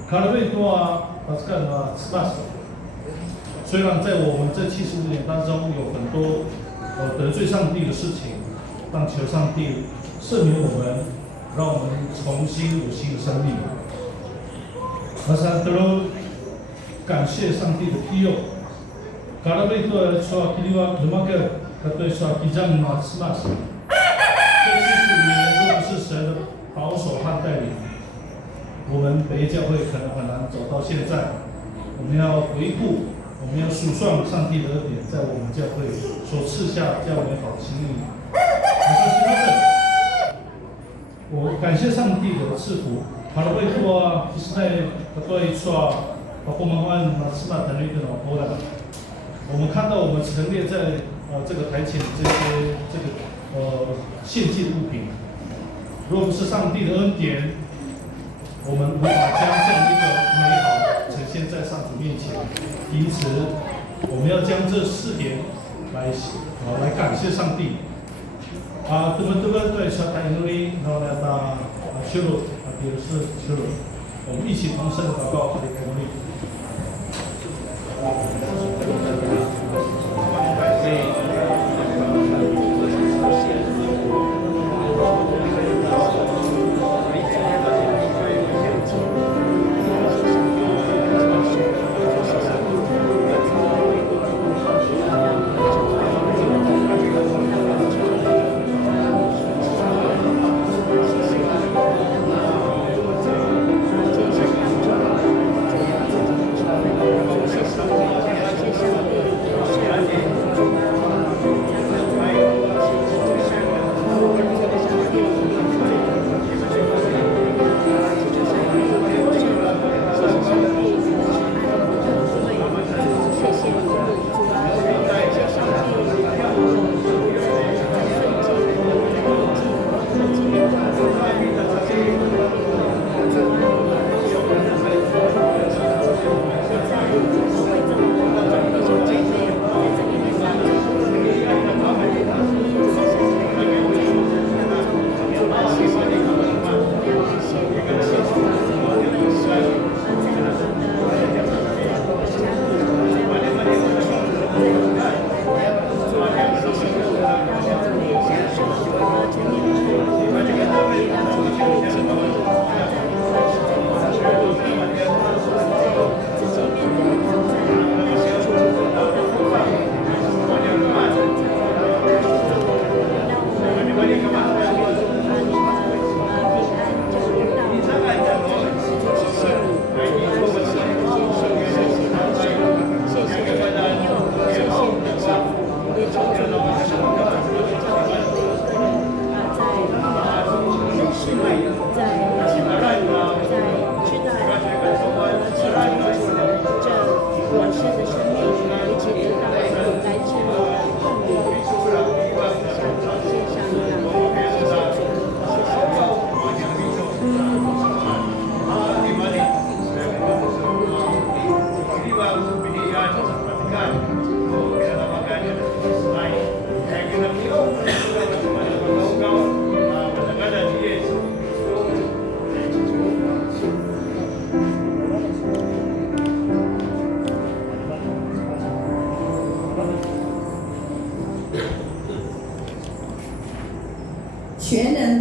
卡拉贝多巴斯干斯马虽然在我们这75年当中有很多得罪上帝的事情，但求上帝赦免我们，让我们重新有新的生命。马上都感谢上帝的庇佑。卡拉贝多说：“今天我怎么个？他对说，比较马斯马斯。这75年如果是神的保守和带领，我们北教会可能很难走到现在。我们要回顾，我们要数算上帝的恩典，在我们教会所赐下较美好的心意。我感谢上帝的赐福。卡拉贝多是在他对说，包括我们马斯马等于这种欧的。我们看到我们陈列在这个台前这些献祭物品，若不是上帝的恩典，我们无法将这样一个美好呈现在上主面前。因此，我们要将这4点来感谢上帝。teman-teman对小台努力，然后呢，修路，比如是修路，我们一起同声祷告，来努力。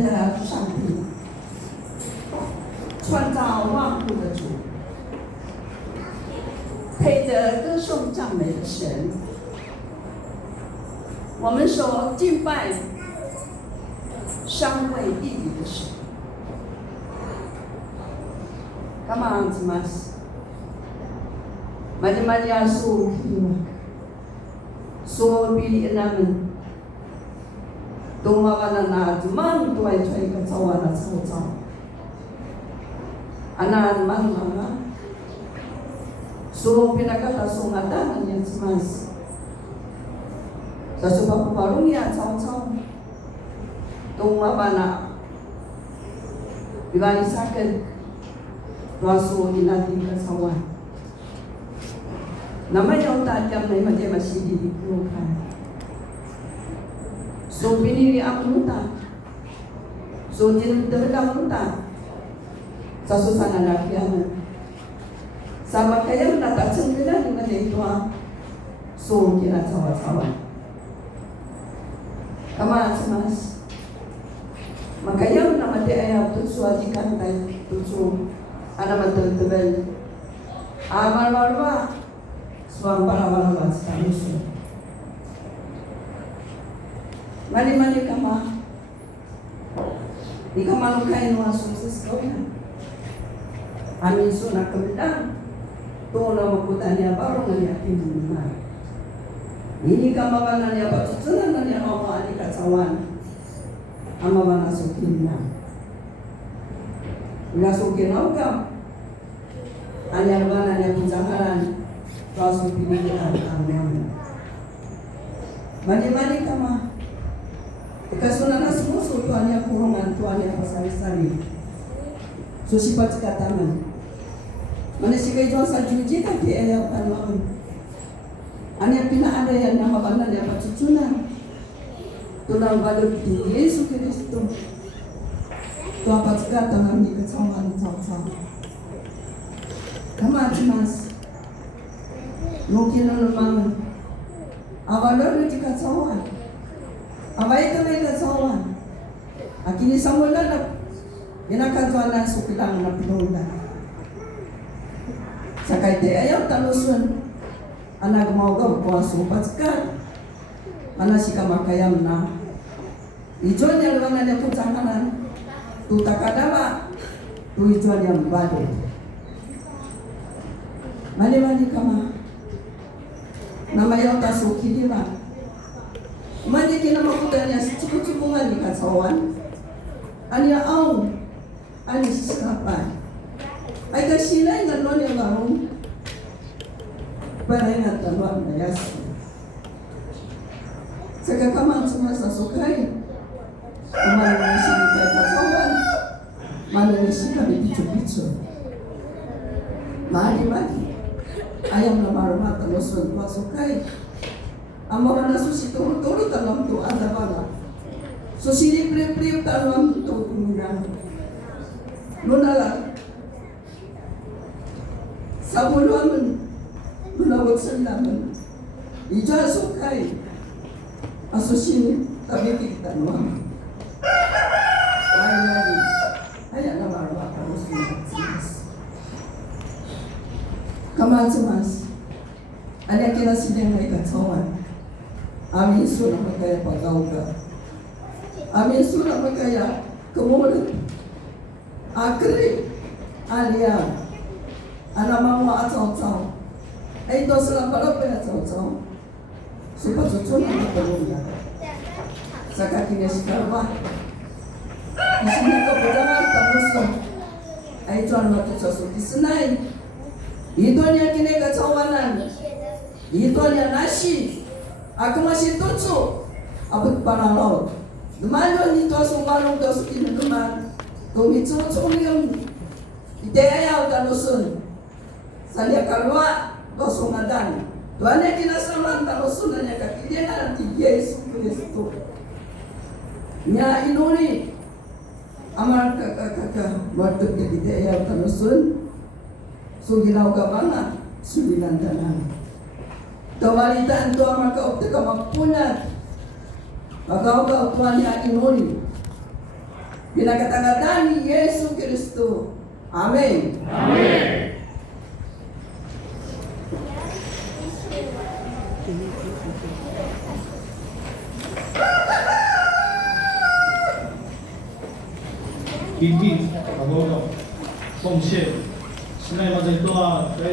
的上帝，创造万物的主，配着歌颂赞美的神，我们所敬拜三位一体的神。干嘛子嘛？Mari-mari asu so bi namen tumawana na man tuai ka cawana cawa anan man mama so pinakata so ngadanan yan semas sa sebab baru ya cawa tumawana ibani sakit rasu inati ka cawa namanya utajam na macam masih diperlukan. So pinili ang muta, so tinutulak muta sa susana lakian. Sama kaya natatsan nila ni Madaytua, so kinasawa-sawa. Kama semas, makaya namatay ayam tutsu ajikan tayo tutsu, anak matal-tabel, amal-malwa. Suam para sekarang mali kama di kama lukai nuan sukses kau ya amin sunak kebetulan tuh nama putanya baru ngeliatin mana ini kama mana dia apa cucunan dia mau adik kacawan ama mana sukinnya nggak sukin apa hanya mana dia penjangaran Rasul pilih amin. Mari kama. Ikasuna semua tuannya kurungan tuannya pasal-sali. So sifat kataman. Mana sih kau jual sajuji tak dia yang tanam. Ane pina ada yang nama banda dia pacucuna. Tulang balut di Yesus Kristus. Tua pacar tanam di kecaman caw. Kama mas. Mungkin memang awalnya juga kawan, awalnya kami kawan. Akhirnya semua nak, ina kawan sukilang na pinula. Sakay dia ayaw talusun, anak mau kau puasa paskan, mana si kamakayam na. Ijon yang mana dia pucanganan, tu takadama, tu ijon yang badu. Mali kama. Nama yang tak suki dia lah. Mana kita makutanya cukup mani kacawan. Ania au, ani sekapai. Aika sila ingat non yang baru. Pernah tanuan bayas. Sekakaman semua sasukai. Mana nisi kita kacawan. Mana nisi kami bicu-bicu. Mari. Ayam lemar mata losun masukai. Amor na susi turu dalam tu ada bala. Susi priap dalam tu kumurang. Lunala. Sabuluan lunawag selaman. Ija sukai. Asusin tapi kita nuang. Lagi. Ayam lemar mata losun. Kamal semas, ada kira sidang mereka kawan. Amin surah mereka pagauga. Amin surah mereka kemudian akhir alia, anak mama acau. Itu selang balap acau. Supaya cucu nak berumur. Sekarang sekarang, di sini kebetulan tamusan. Itu anak cucu di senai. Itunya kini kecawanan, itunya nasi. Aku masih tujuh, abut para laut. Mana ni tuas umalung tuas kini teman, tu cucu yang idea udah lusun. Saya keluar tuas umadan. Tuannya kina saman talusunnya kaki dia nanti Yesus Kristus. Nya inuni, amar kakak waktu idea udah lusun. Sugilaw ka bana, sugilan tanan. Tawalitan to ang mga ka magpunat. Magaw ka utuan niya inuli. Pinakatangalan ni Yesu Kristo. Amen. Amen. Kỳ thị và ngôn ngữ奉献，现在嘛，这都啊，在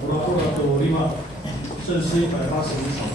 我的后头多里嘛，剩是185场。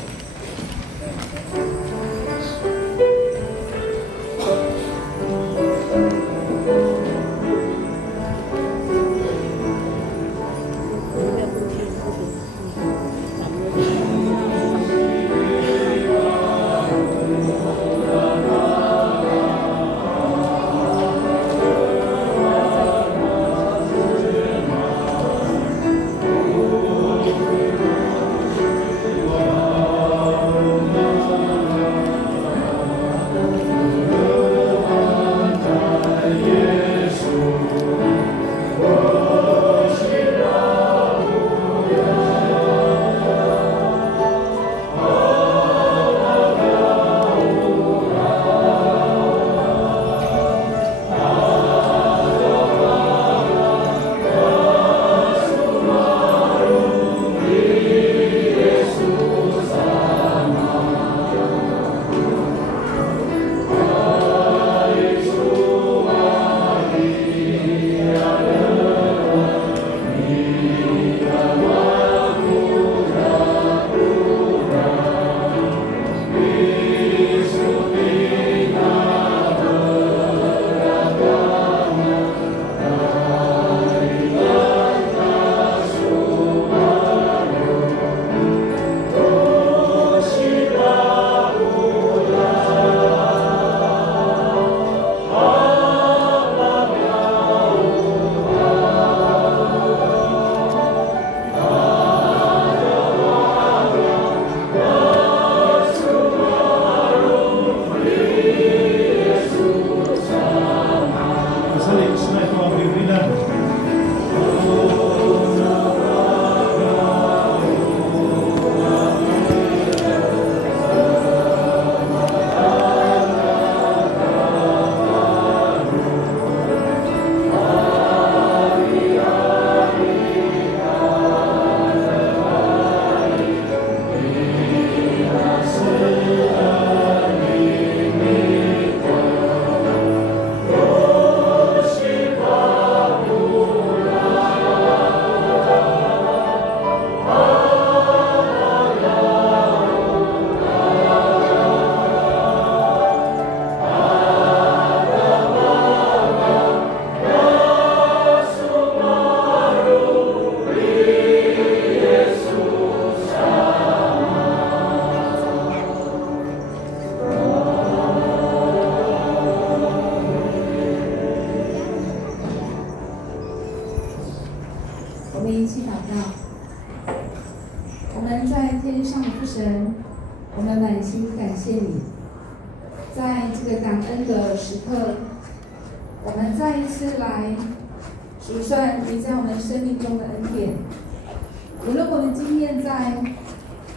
数算你在我们生命中的恩典。无论我们今天在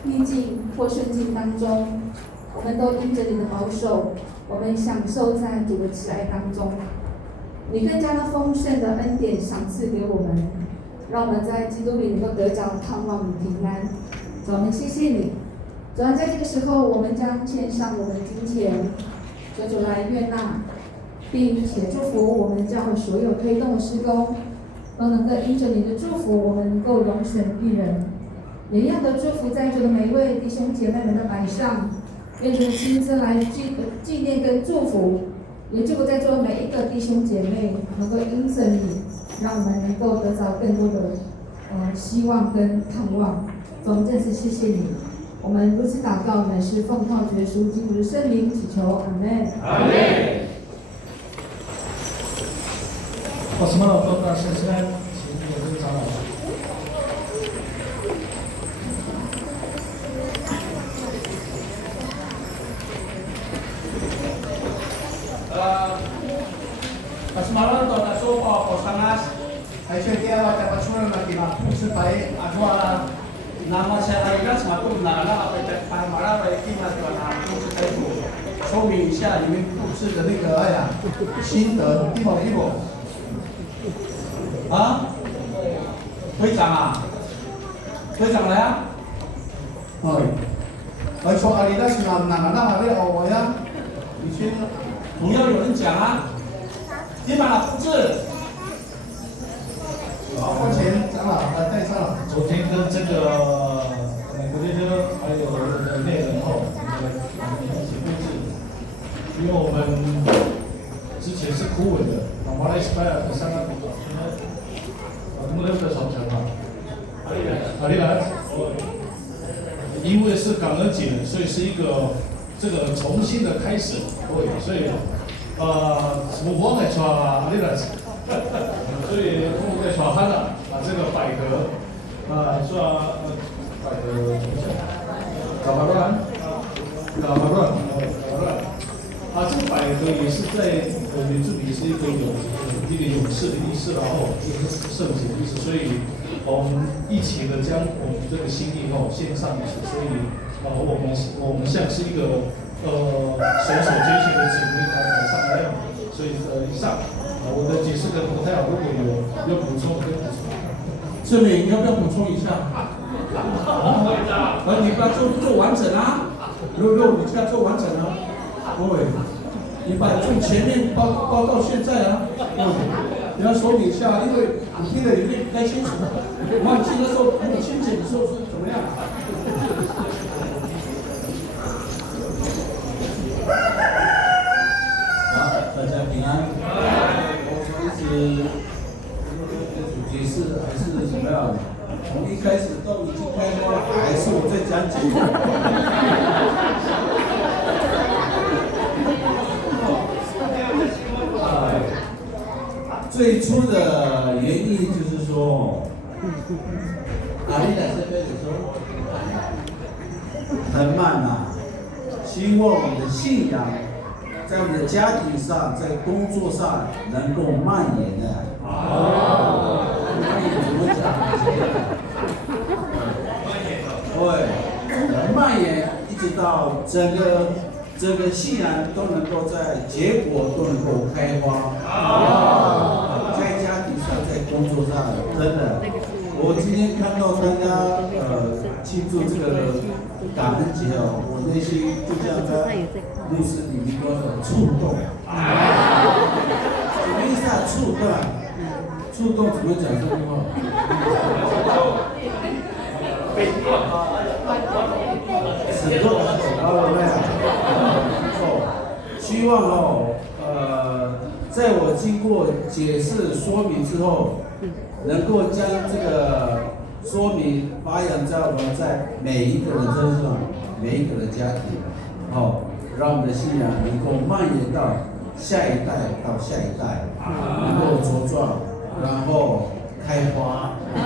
逆境或顺境当中，我们都因着你的保守，我们享受在主的慈爱当中。你更加的丰盛的恩典赏赐给我们，让我们在基督里能够得着盼望与平安。主，我们谢谢你。主啊，在这个时候，我们将献上我们的金钱，主来悦纳，并且祝福我们教会所有推动的施工，都能够因着你的祝福，我们能够荣神益人。也一样的祝福在座的每一位弟兄姐妹们的摆上，愿主亲自来纪念跟祝福，也祝福在座的每一个弟兄姐妹能够因着你，让我们能够得着更多的希望跟盼望。主，我们真是谢谢你。我们如此祷告，乃是奉靠主耶稣基督的圣名祈求，阿门。阿门。我什么老多大先生，请我这个长老。Kasmaran to na so pa sangas ay siya kaya wala pasunan na kinapuso tayo agwa nama saya ayudas matur na ala apa tak para mara ay kina to na puso tayo 说明一下你们故事的那个心得，一会。啊？队长啊？队长来啊！我说阿里那是哪里哦呀？以前总要有人讲啊。你把它布置。花钱长老带上了。昨天跟这个美国列车还有内人后，我们一起布置，因为我们之前是枯萎的，马来西亚的三个国家，我们那个长城啊，哪里来？因为是感恩节，所以是一个这个重新的开始，对，所以什么我来抓哪里来？所以我们在耍憨了，这个百合，抓百合怎么讲？嘎巴乱，这个百合也是在原住民是一个勇士的意思，然后一个圣洁的意思，所以我们一起的将我们这个心意献上一起，所以我们像是一个手牵手的姊妹台上那样，所以以上。我的解释可能不太好，如果有要补充，可以补充。志明，要不要补充一下？你把它做完整啊！你这样做完整啊！对，你把最前面包到现在啊！你要说明一下，因为你听了有点不太清楚，忘记的时候很清楚的时候是怎么样？大家平安。主题是还是什么样？从一开始到已经开花，还是我在讲解。最初的原意就是说，阿丽在这边的时候很慢呐，希望我们的信仰在我们的家庭上，在工作上能够蔓延的。蔓延怎么讲？对，蔓延一直到整个信仰都能够在结果都能够开花。在家庭上，在工作上，真的，我今天看到大家庆祝这个感恩节哦，我内心就像在牧师里面说的触动。什么意思啊？触动？触动怎么讲这句话？使动，希望在我经过解释说明之后，能够将这个说明发扬在每一个人身上，每一个人家庭，让我们的信仰能够蔓延到下一代到下一代，能够茁壮，然后开花。这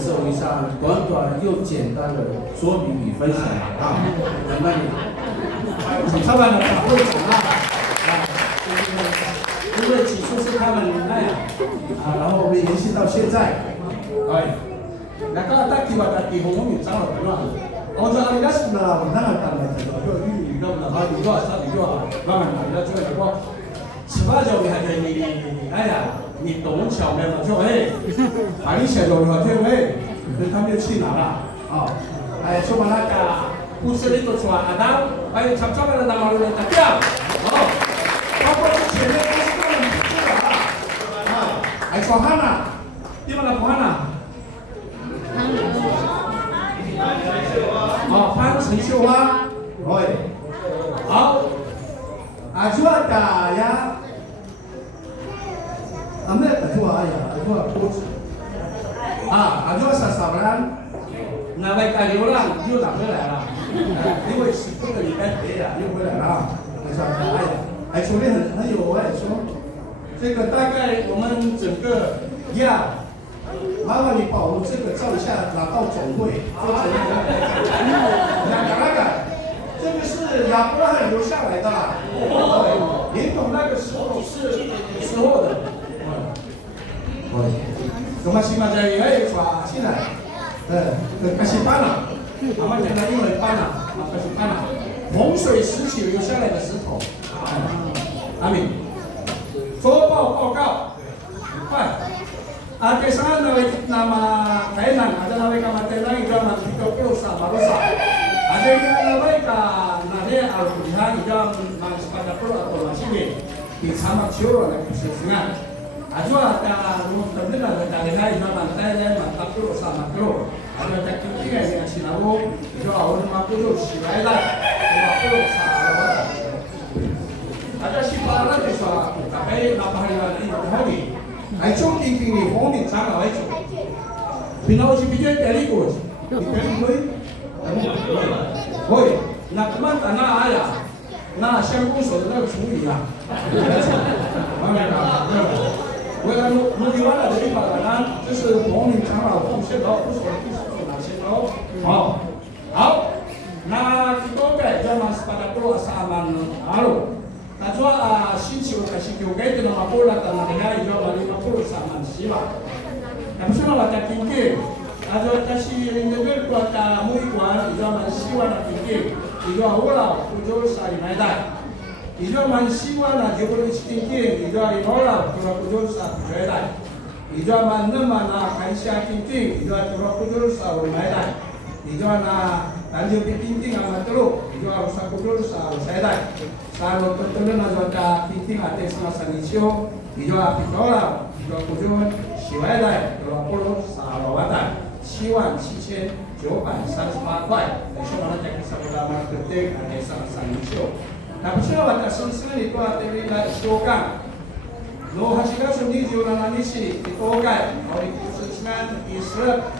是我以上短短又简单的说明与分享啊，很欢迎。请他们会长因为起初是他们那样然后我们延续到现在。那个大体话大体红红长老对吧？我说阿里那是那我那个当然知道，就语那么你多少你多少，慢慢你要这个说，吃饭就你还得你哎呀，你懂巧妙嘛就你写的话就他们去哪了说嘛那个。usul itu cuma ada, baik cap-cap ada nama lu yang tajam. Apa itu cewek itu kan itu Aisyah Hana, di mana Hana? 潘成秀啊，好，Ajuada ya, Amet Ajua ya, Ajua coach, Ajua sasaran, 那位大流浪又哪回来了？因为是这个礼拜别呀，又回来了。还说的很有说，这个大概我们整个麻烦你把我们这个照一下，拿到总会。这个是亚伯拉罕留下来的啦，连同那个石头是时候的。我们起码在也耍起来。kasih panah, apa jangan ini oleh panah, kasih panah. 洪水时期留下来的石头。阿敏，周报告，快。kesan nama kainan ada nama kama tenang jam kita perlu sama dosa ada nama ka nade al-Quran jam pada perlu atau masih di sama cioro nak sesengan ajwa ta rumah terdekat dari hari zaman saya mantap perlu sama perlu ada tak kira yang sinawo jwa orang makulu silaila perlu sama ada si para desa tapi nama hari ini ai chung ting ting ni hong ni chang ai chung pinau si bijai tali ko di tali koi hoi na kaman na aya na xiang gong shou de na chu yi la为了努力完了这一把呢，这是红领长老奉献到不说的哪些喽？好，那kita kerja mas pada pro asaman alo. Tajwa shinchi wakashiki ugaiti na mapola tanadai jo wali mapola saman shiba. Kapusana watakinge. Tajwa tashi ringegel kwa ta mui kwa ijo man shiwa na kinge. Ijo awala kujo sari maidai. Ijo man shiwa na jibuli chikinge. Ijo inola kwa kujo sa kujoedai. Ijo man nama na kaisha kinge. Ijo kwa kujo sa maidai. Ijo na tanjung pinting amatro. Ijo arusa kujo sa maidai. Kalau betul na jota pinting ate sama sanisio, ijo apitola, ijo kujon, siwai kalau puluh salawatan, siwan 7,938块，你说mana jadi sebelah mana ketik ate sama sanisio. Tapi siapa tak senang itu ate bila shokan, lo hasilnya sendiri jualan anisi itu kan, kalau itu senang Israel,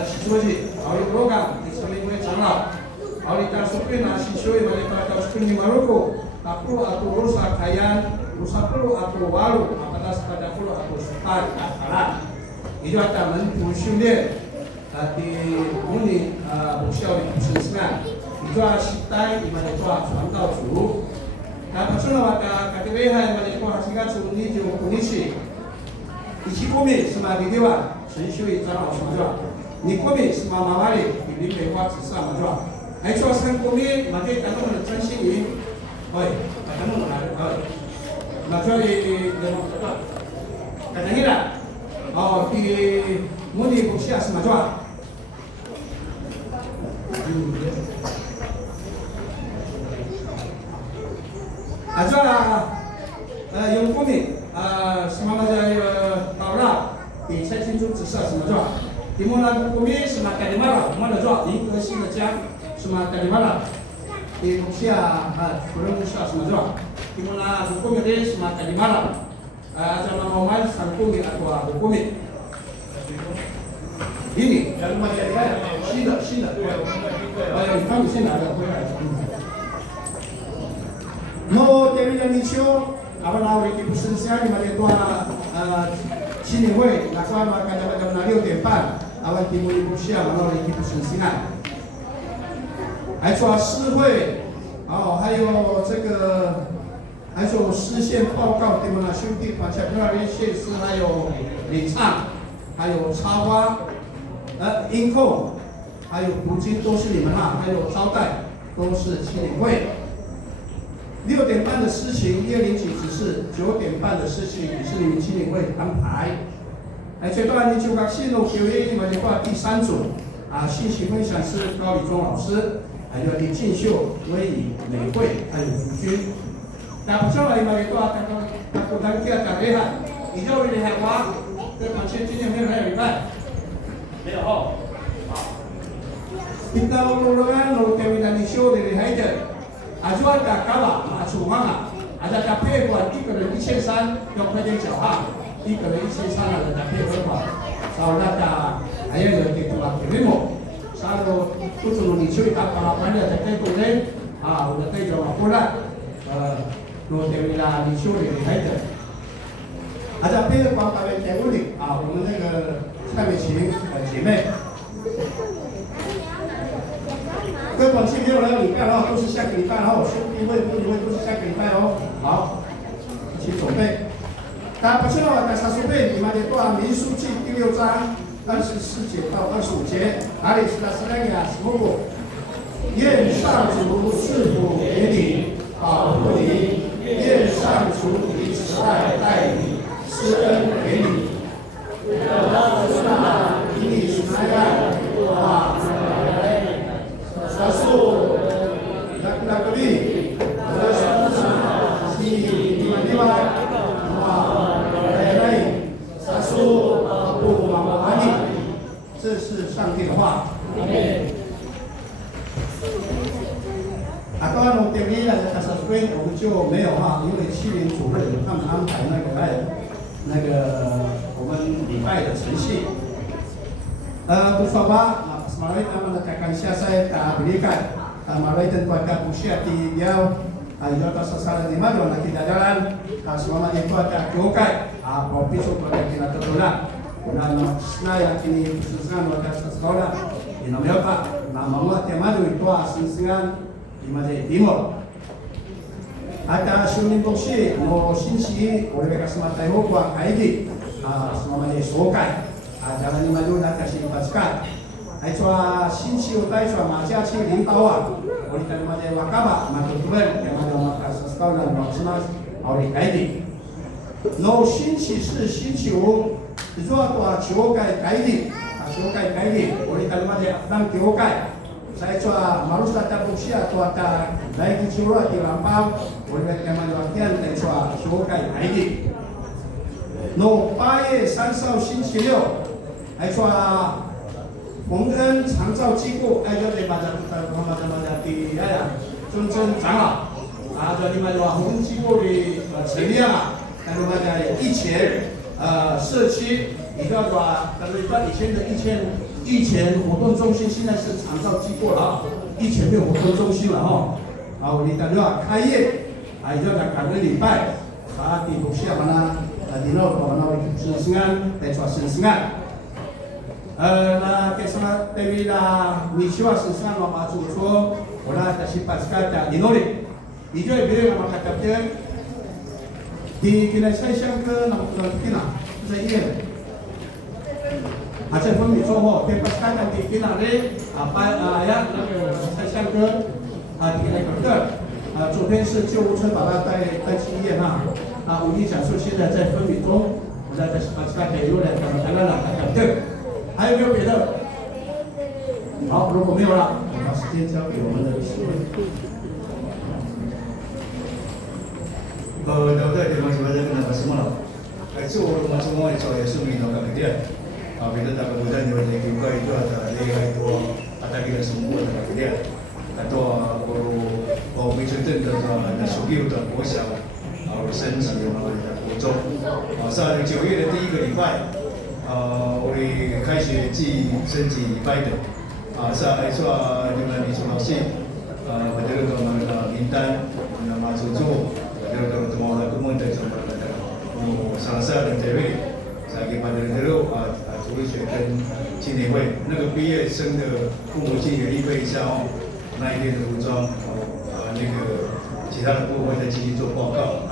sesuatu, kalau program Israel itu channel. Alita supin asisoi mereka tahu supin di Maroko, tapulu atau rusa kayan, rusa pulu atau walu, atas pada pulu atau sukai akaran. Itu ada mentusiunnya di muni usia di Pusat. Itu asitai di mana itu asal dulu. Tapi semua ada kategori mana itu hasilnya suni jauh kunisi. Isi kami semua didewa, sensui jangan semua. Ni kami semua mawari di lewat sama juga. ai cho sang komi mà cái cảm ơn chân sĩ ý ơi cảm ơn mà cho đi để một cái này là thì muốn đi cũng sẽ mà cho cho là dùng komi semua macam tàu ra thì sẽ chính chúng chỉ sợ mà cho thì muốn làm komi semua cái mana mana cho đi cái gì là chắc semua dari mana? Di Rusia, belum Rusia semua. Di mana hukum ini semua dari mana? Jangan mau main sangkumi atau hukumi. Ini yang macam ni, sila. Ayah kami sini ada. No terminanisio, apa nama kita persensial di mana tua sini we, nakwa maka dapat menarik tempat. Awal timur Rusia mana kita persensial. 还说诗会，还有这个，还有诗宪报告，对吗？兄弟团小朋友献诗，还有领唱，还有插花，音控，还有读经都是你们哈，还有招待都是青年会。6点半的事情109指示，9点半的事情也是你们青年会安排。这段你就把信录9月1日的话第3组信息分享是高礼忠老师。还有李进秀、威仪、美惠，还有福军。那不晓得你们多少他不当家长厉害，你就厉害哇！这房间今天没有还有一半，没有哦。Kita mengulangan notewi dan show dari Haida. Ajuan kakak masuk mana? Ada kafe buat 1个人1300用块钱缴哈，1个人1300ada kafe berapa? Saudara, ayah yang kita terima. Kalau tutur ni cuy tak apa-apa dia tak tahu ni, udah tahu jawab pula. No termina ni cuy ni ada. Ada pilih kuat kami teori, 我们那个蔡美琴姐妹，跟本期没有来礼拜哦，都是下个礼拜哦，兄弟会、部会都是下个礼拜哦。好，一起准备。但不知道在啥时候你们的段民书记第6章。24节到25节，哪里是那是那个什么？愿上主赐福给你，保护你；愿上主以慈爱待你，施恩给你。ini saya sasu nak beli si lima sasu不麻烦你，这是上帝的话。刚刚我点名了，Kasasquin我们就没有哈，因为7名主任他们安排那个我们礼拜的程序。Bersama semalam kita melakukan siasat berikan malam dan pada usia di dia jota sasaran lima dua nak kita jalan semua itu ada jokai provinsi pada kita tertulang dan semua yang kini khususkan pada sekolah di nama apa nama muat yang maju itu asingan di Madrid Timur ada sumin boksi no sinsi oleh semua tahu kuat kaiji semua jokai jalan lima dulu nak kasih pasukan. Aicua sinsi utai cua macam si limpau oleh kerana macam wakaba macam tulen yang ada macam sekolah dan maksimal oleh kaidi. No sinsi是星期五，你说多球盖kaidi，球盖kaidi oleh kerana macam tang球盖。Saya cua malu saja berusia tua ta lagi curah di lampau oleh kerana latihan dan cua球盖kaidi. No 8月3号星期六。还说洪恩长照机构，哎，就得把第尊称长老，就另外的话，洪恩机构的成立啊，那么以前社区，你知道吧？以前的疫前活动中心，现在是长照机构了啊，疫前没有活动中心了哈。我们的话开业，也就在感恩礼拜，第五下mana di nol mana sensingan, dan sensingan. Na kesana tewi na misiwa sensingan ma macu cho, wala ta sipaska ta dinori. Ijo ibire ma makatapte di kinasai syangke na kina, saya iya. Acara pun misiwa ho, tepaska ta di kina re apa ya na kinasai syangke di kinasai syangke. 昨天是救护车把他带去医院哈，我们讲述现在在分娩中，我在把他给入来，谈了，对，还有没有别的？好，如果没有了，我把时间交给我们的师傅。Dokter terima kasih kepada semua. Itu orang semua itu ya sumi nak kerja. Bila tak kemudian dia juga itu ada lagi itu ada kita semua nak kerja. Atau我们真正的属于的国小，升级我们的国中。在9月的第一个礼拜，我们开学季升级礼拜的，在做你们老师，我这个名单，那么做我这个我们的什么的，salah的这位，在给把这个主日学跟青年会那个毕业生的父母亲也预备一下哦。那一天的服装，那个其他的部分再继续做报告。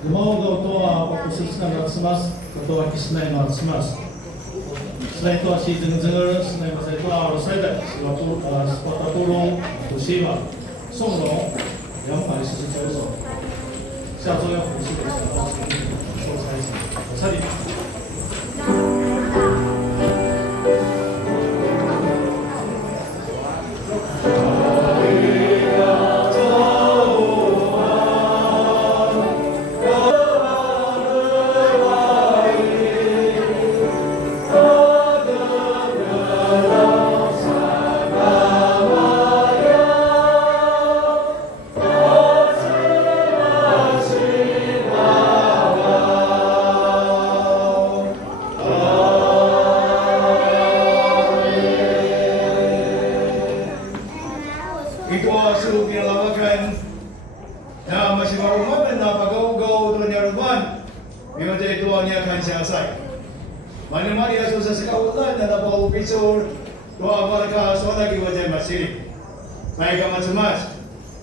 Semoga doa khususnya Christmas, doa Krishna Christmas. Selain itu si dengar, selain itu orang saya sepatah tolong, bersama, songlong, yang paling sesuatu. 下周要回去的时候，说才行。我这里。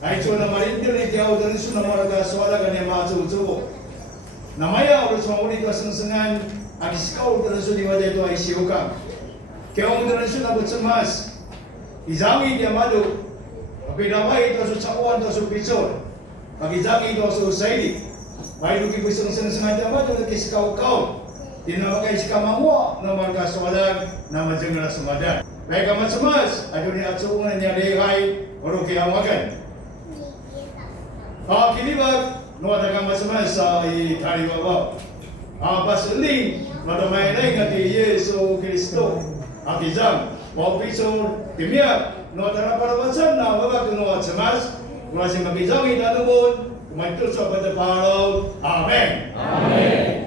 Ai cho na marindir ni tiao dan su na maraga swala ga ne ma chu chu. Namaya ur chonguri to sengsengan agis kau dan su di wajah to ai siuka. Keong dan su na butsemas. Izami dia madu. Tapi ramai to su cawan to su picor. Bagi izami to su saidi. Bai duki buseng sengan dia madu ke kau kau. Dinamakai sikamamua nomor ka swala nama jengara sumadan. Baik amat semas, aduni acungan yang dihai orang kiamakan. Kini bag, no ada kamu semas sai tari bapa. Pas ini, mata main lain kati Yesus Kristus. Akizam, bapa pisau timia, no ada apa macam na bapa tu no semas. Kurasi makizam itu pun, kumantu sobat terpalau. Amin. Amin.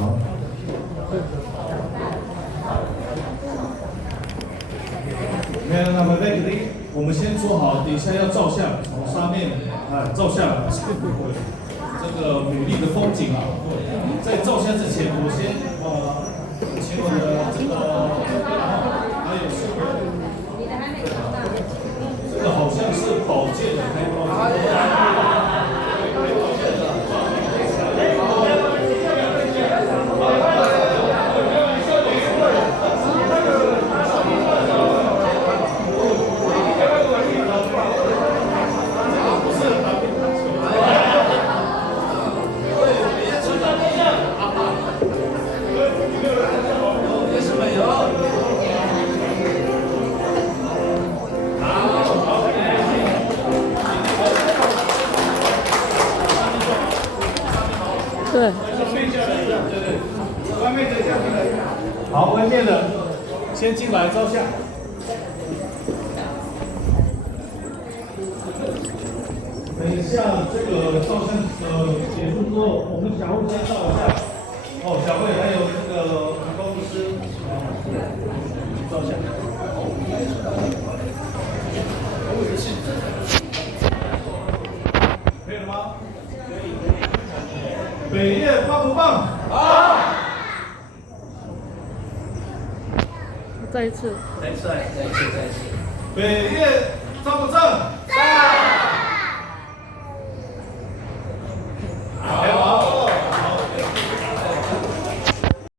好。没有，那么在这里，我们先说好，等一下要照相，从上面照相，这个美丽的风景啊。在照相之前，我先请我的这个还有这个好像是宝剑的开包。对。好，外面的先进来照相。等一下，这个照相结束之后，我们小慧先照一下。哦，小慧还有那个高律师照相。可以了吗？可以。北业棒不棒？好。再一次。北业正不正？正。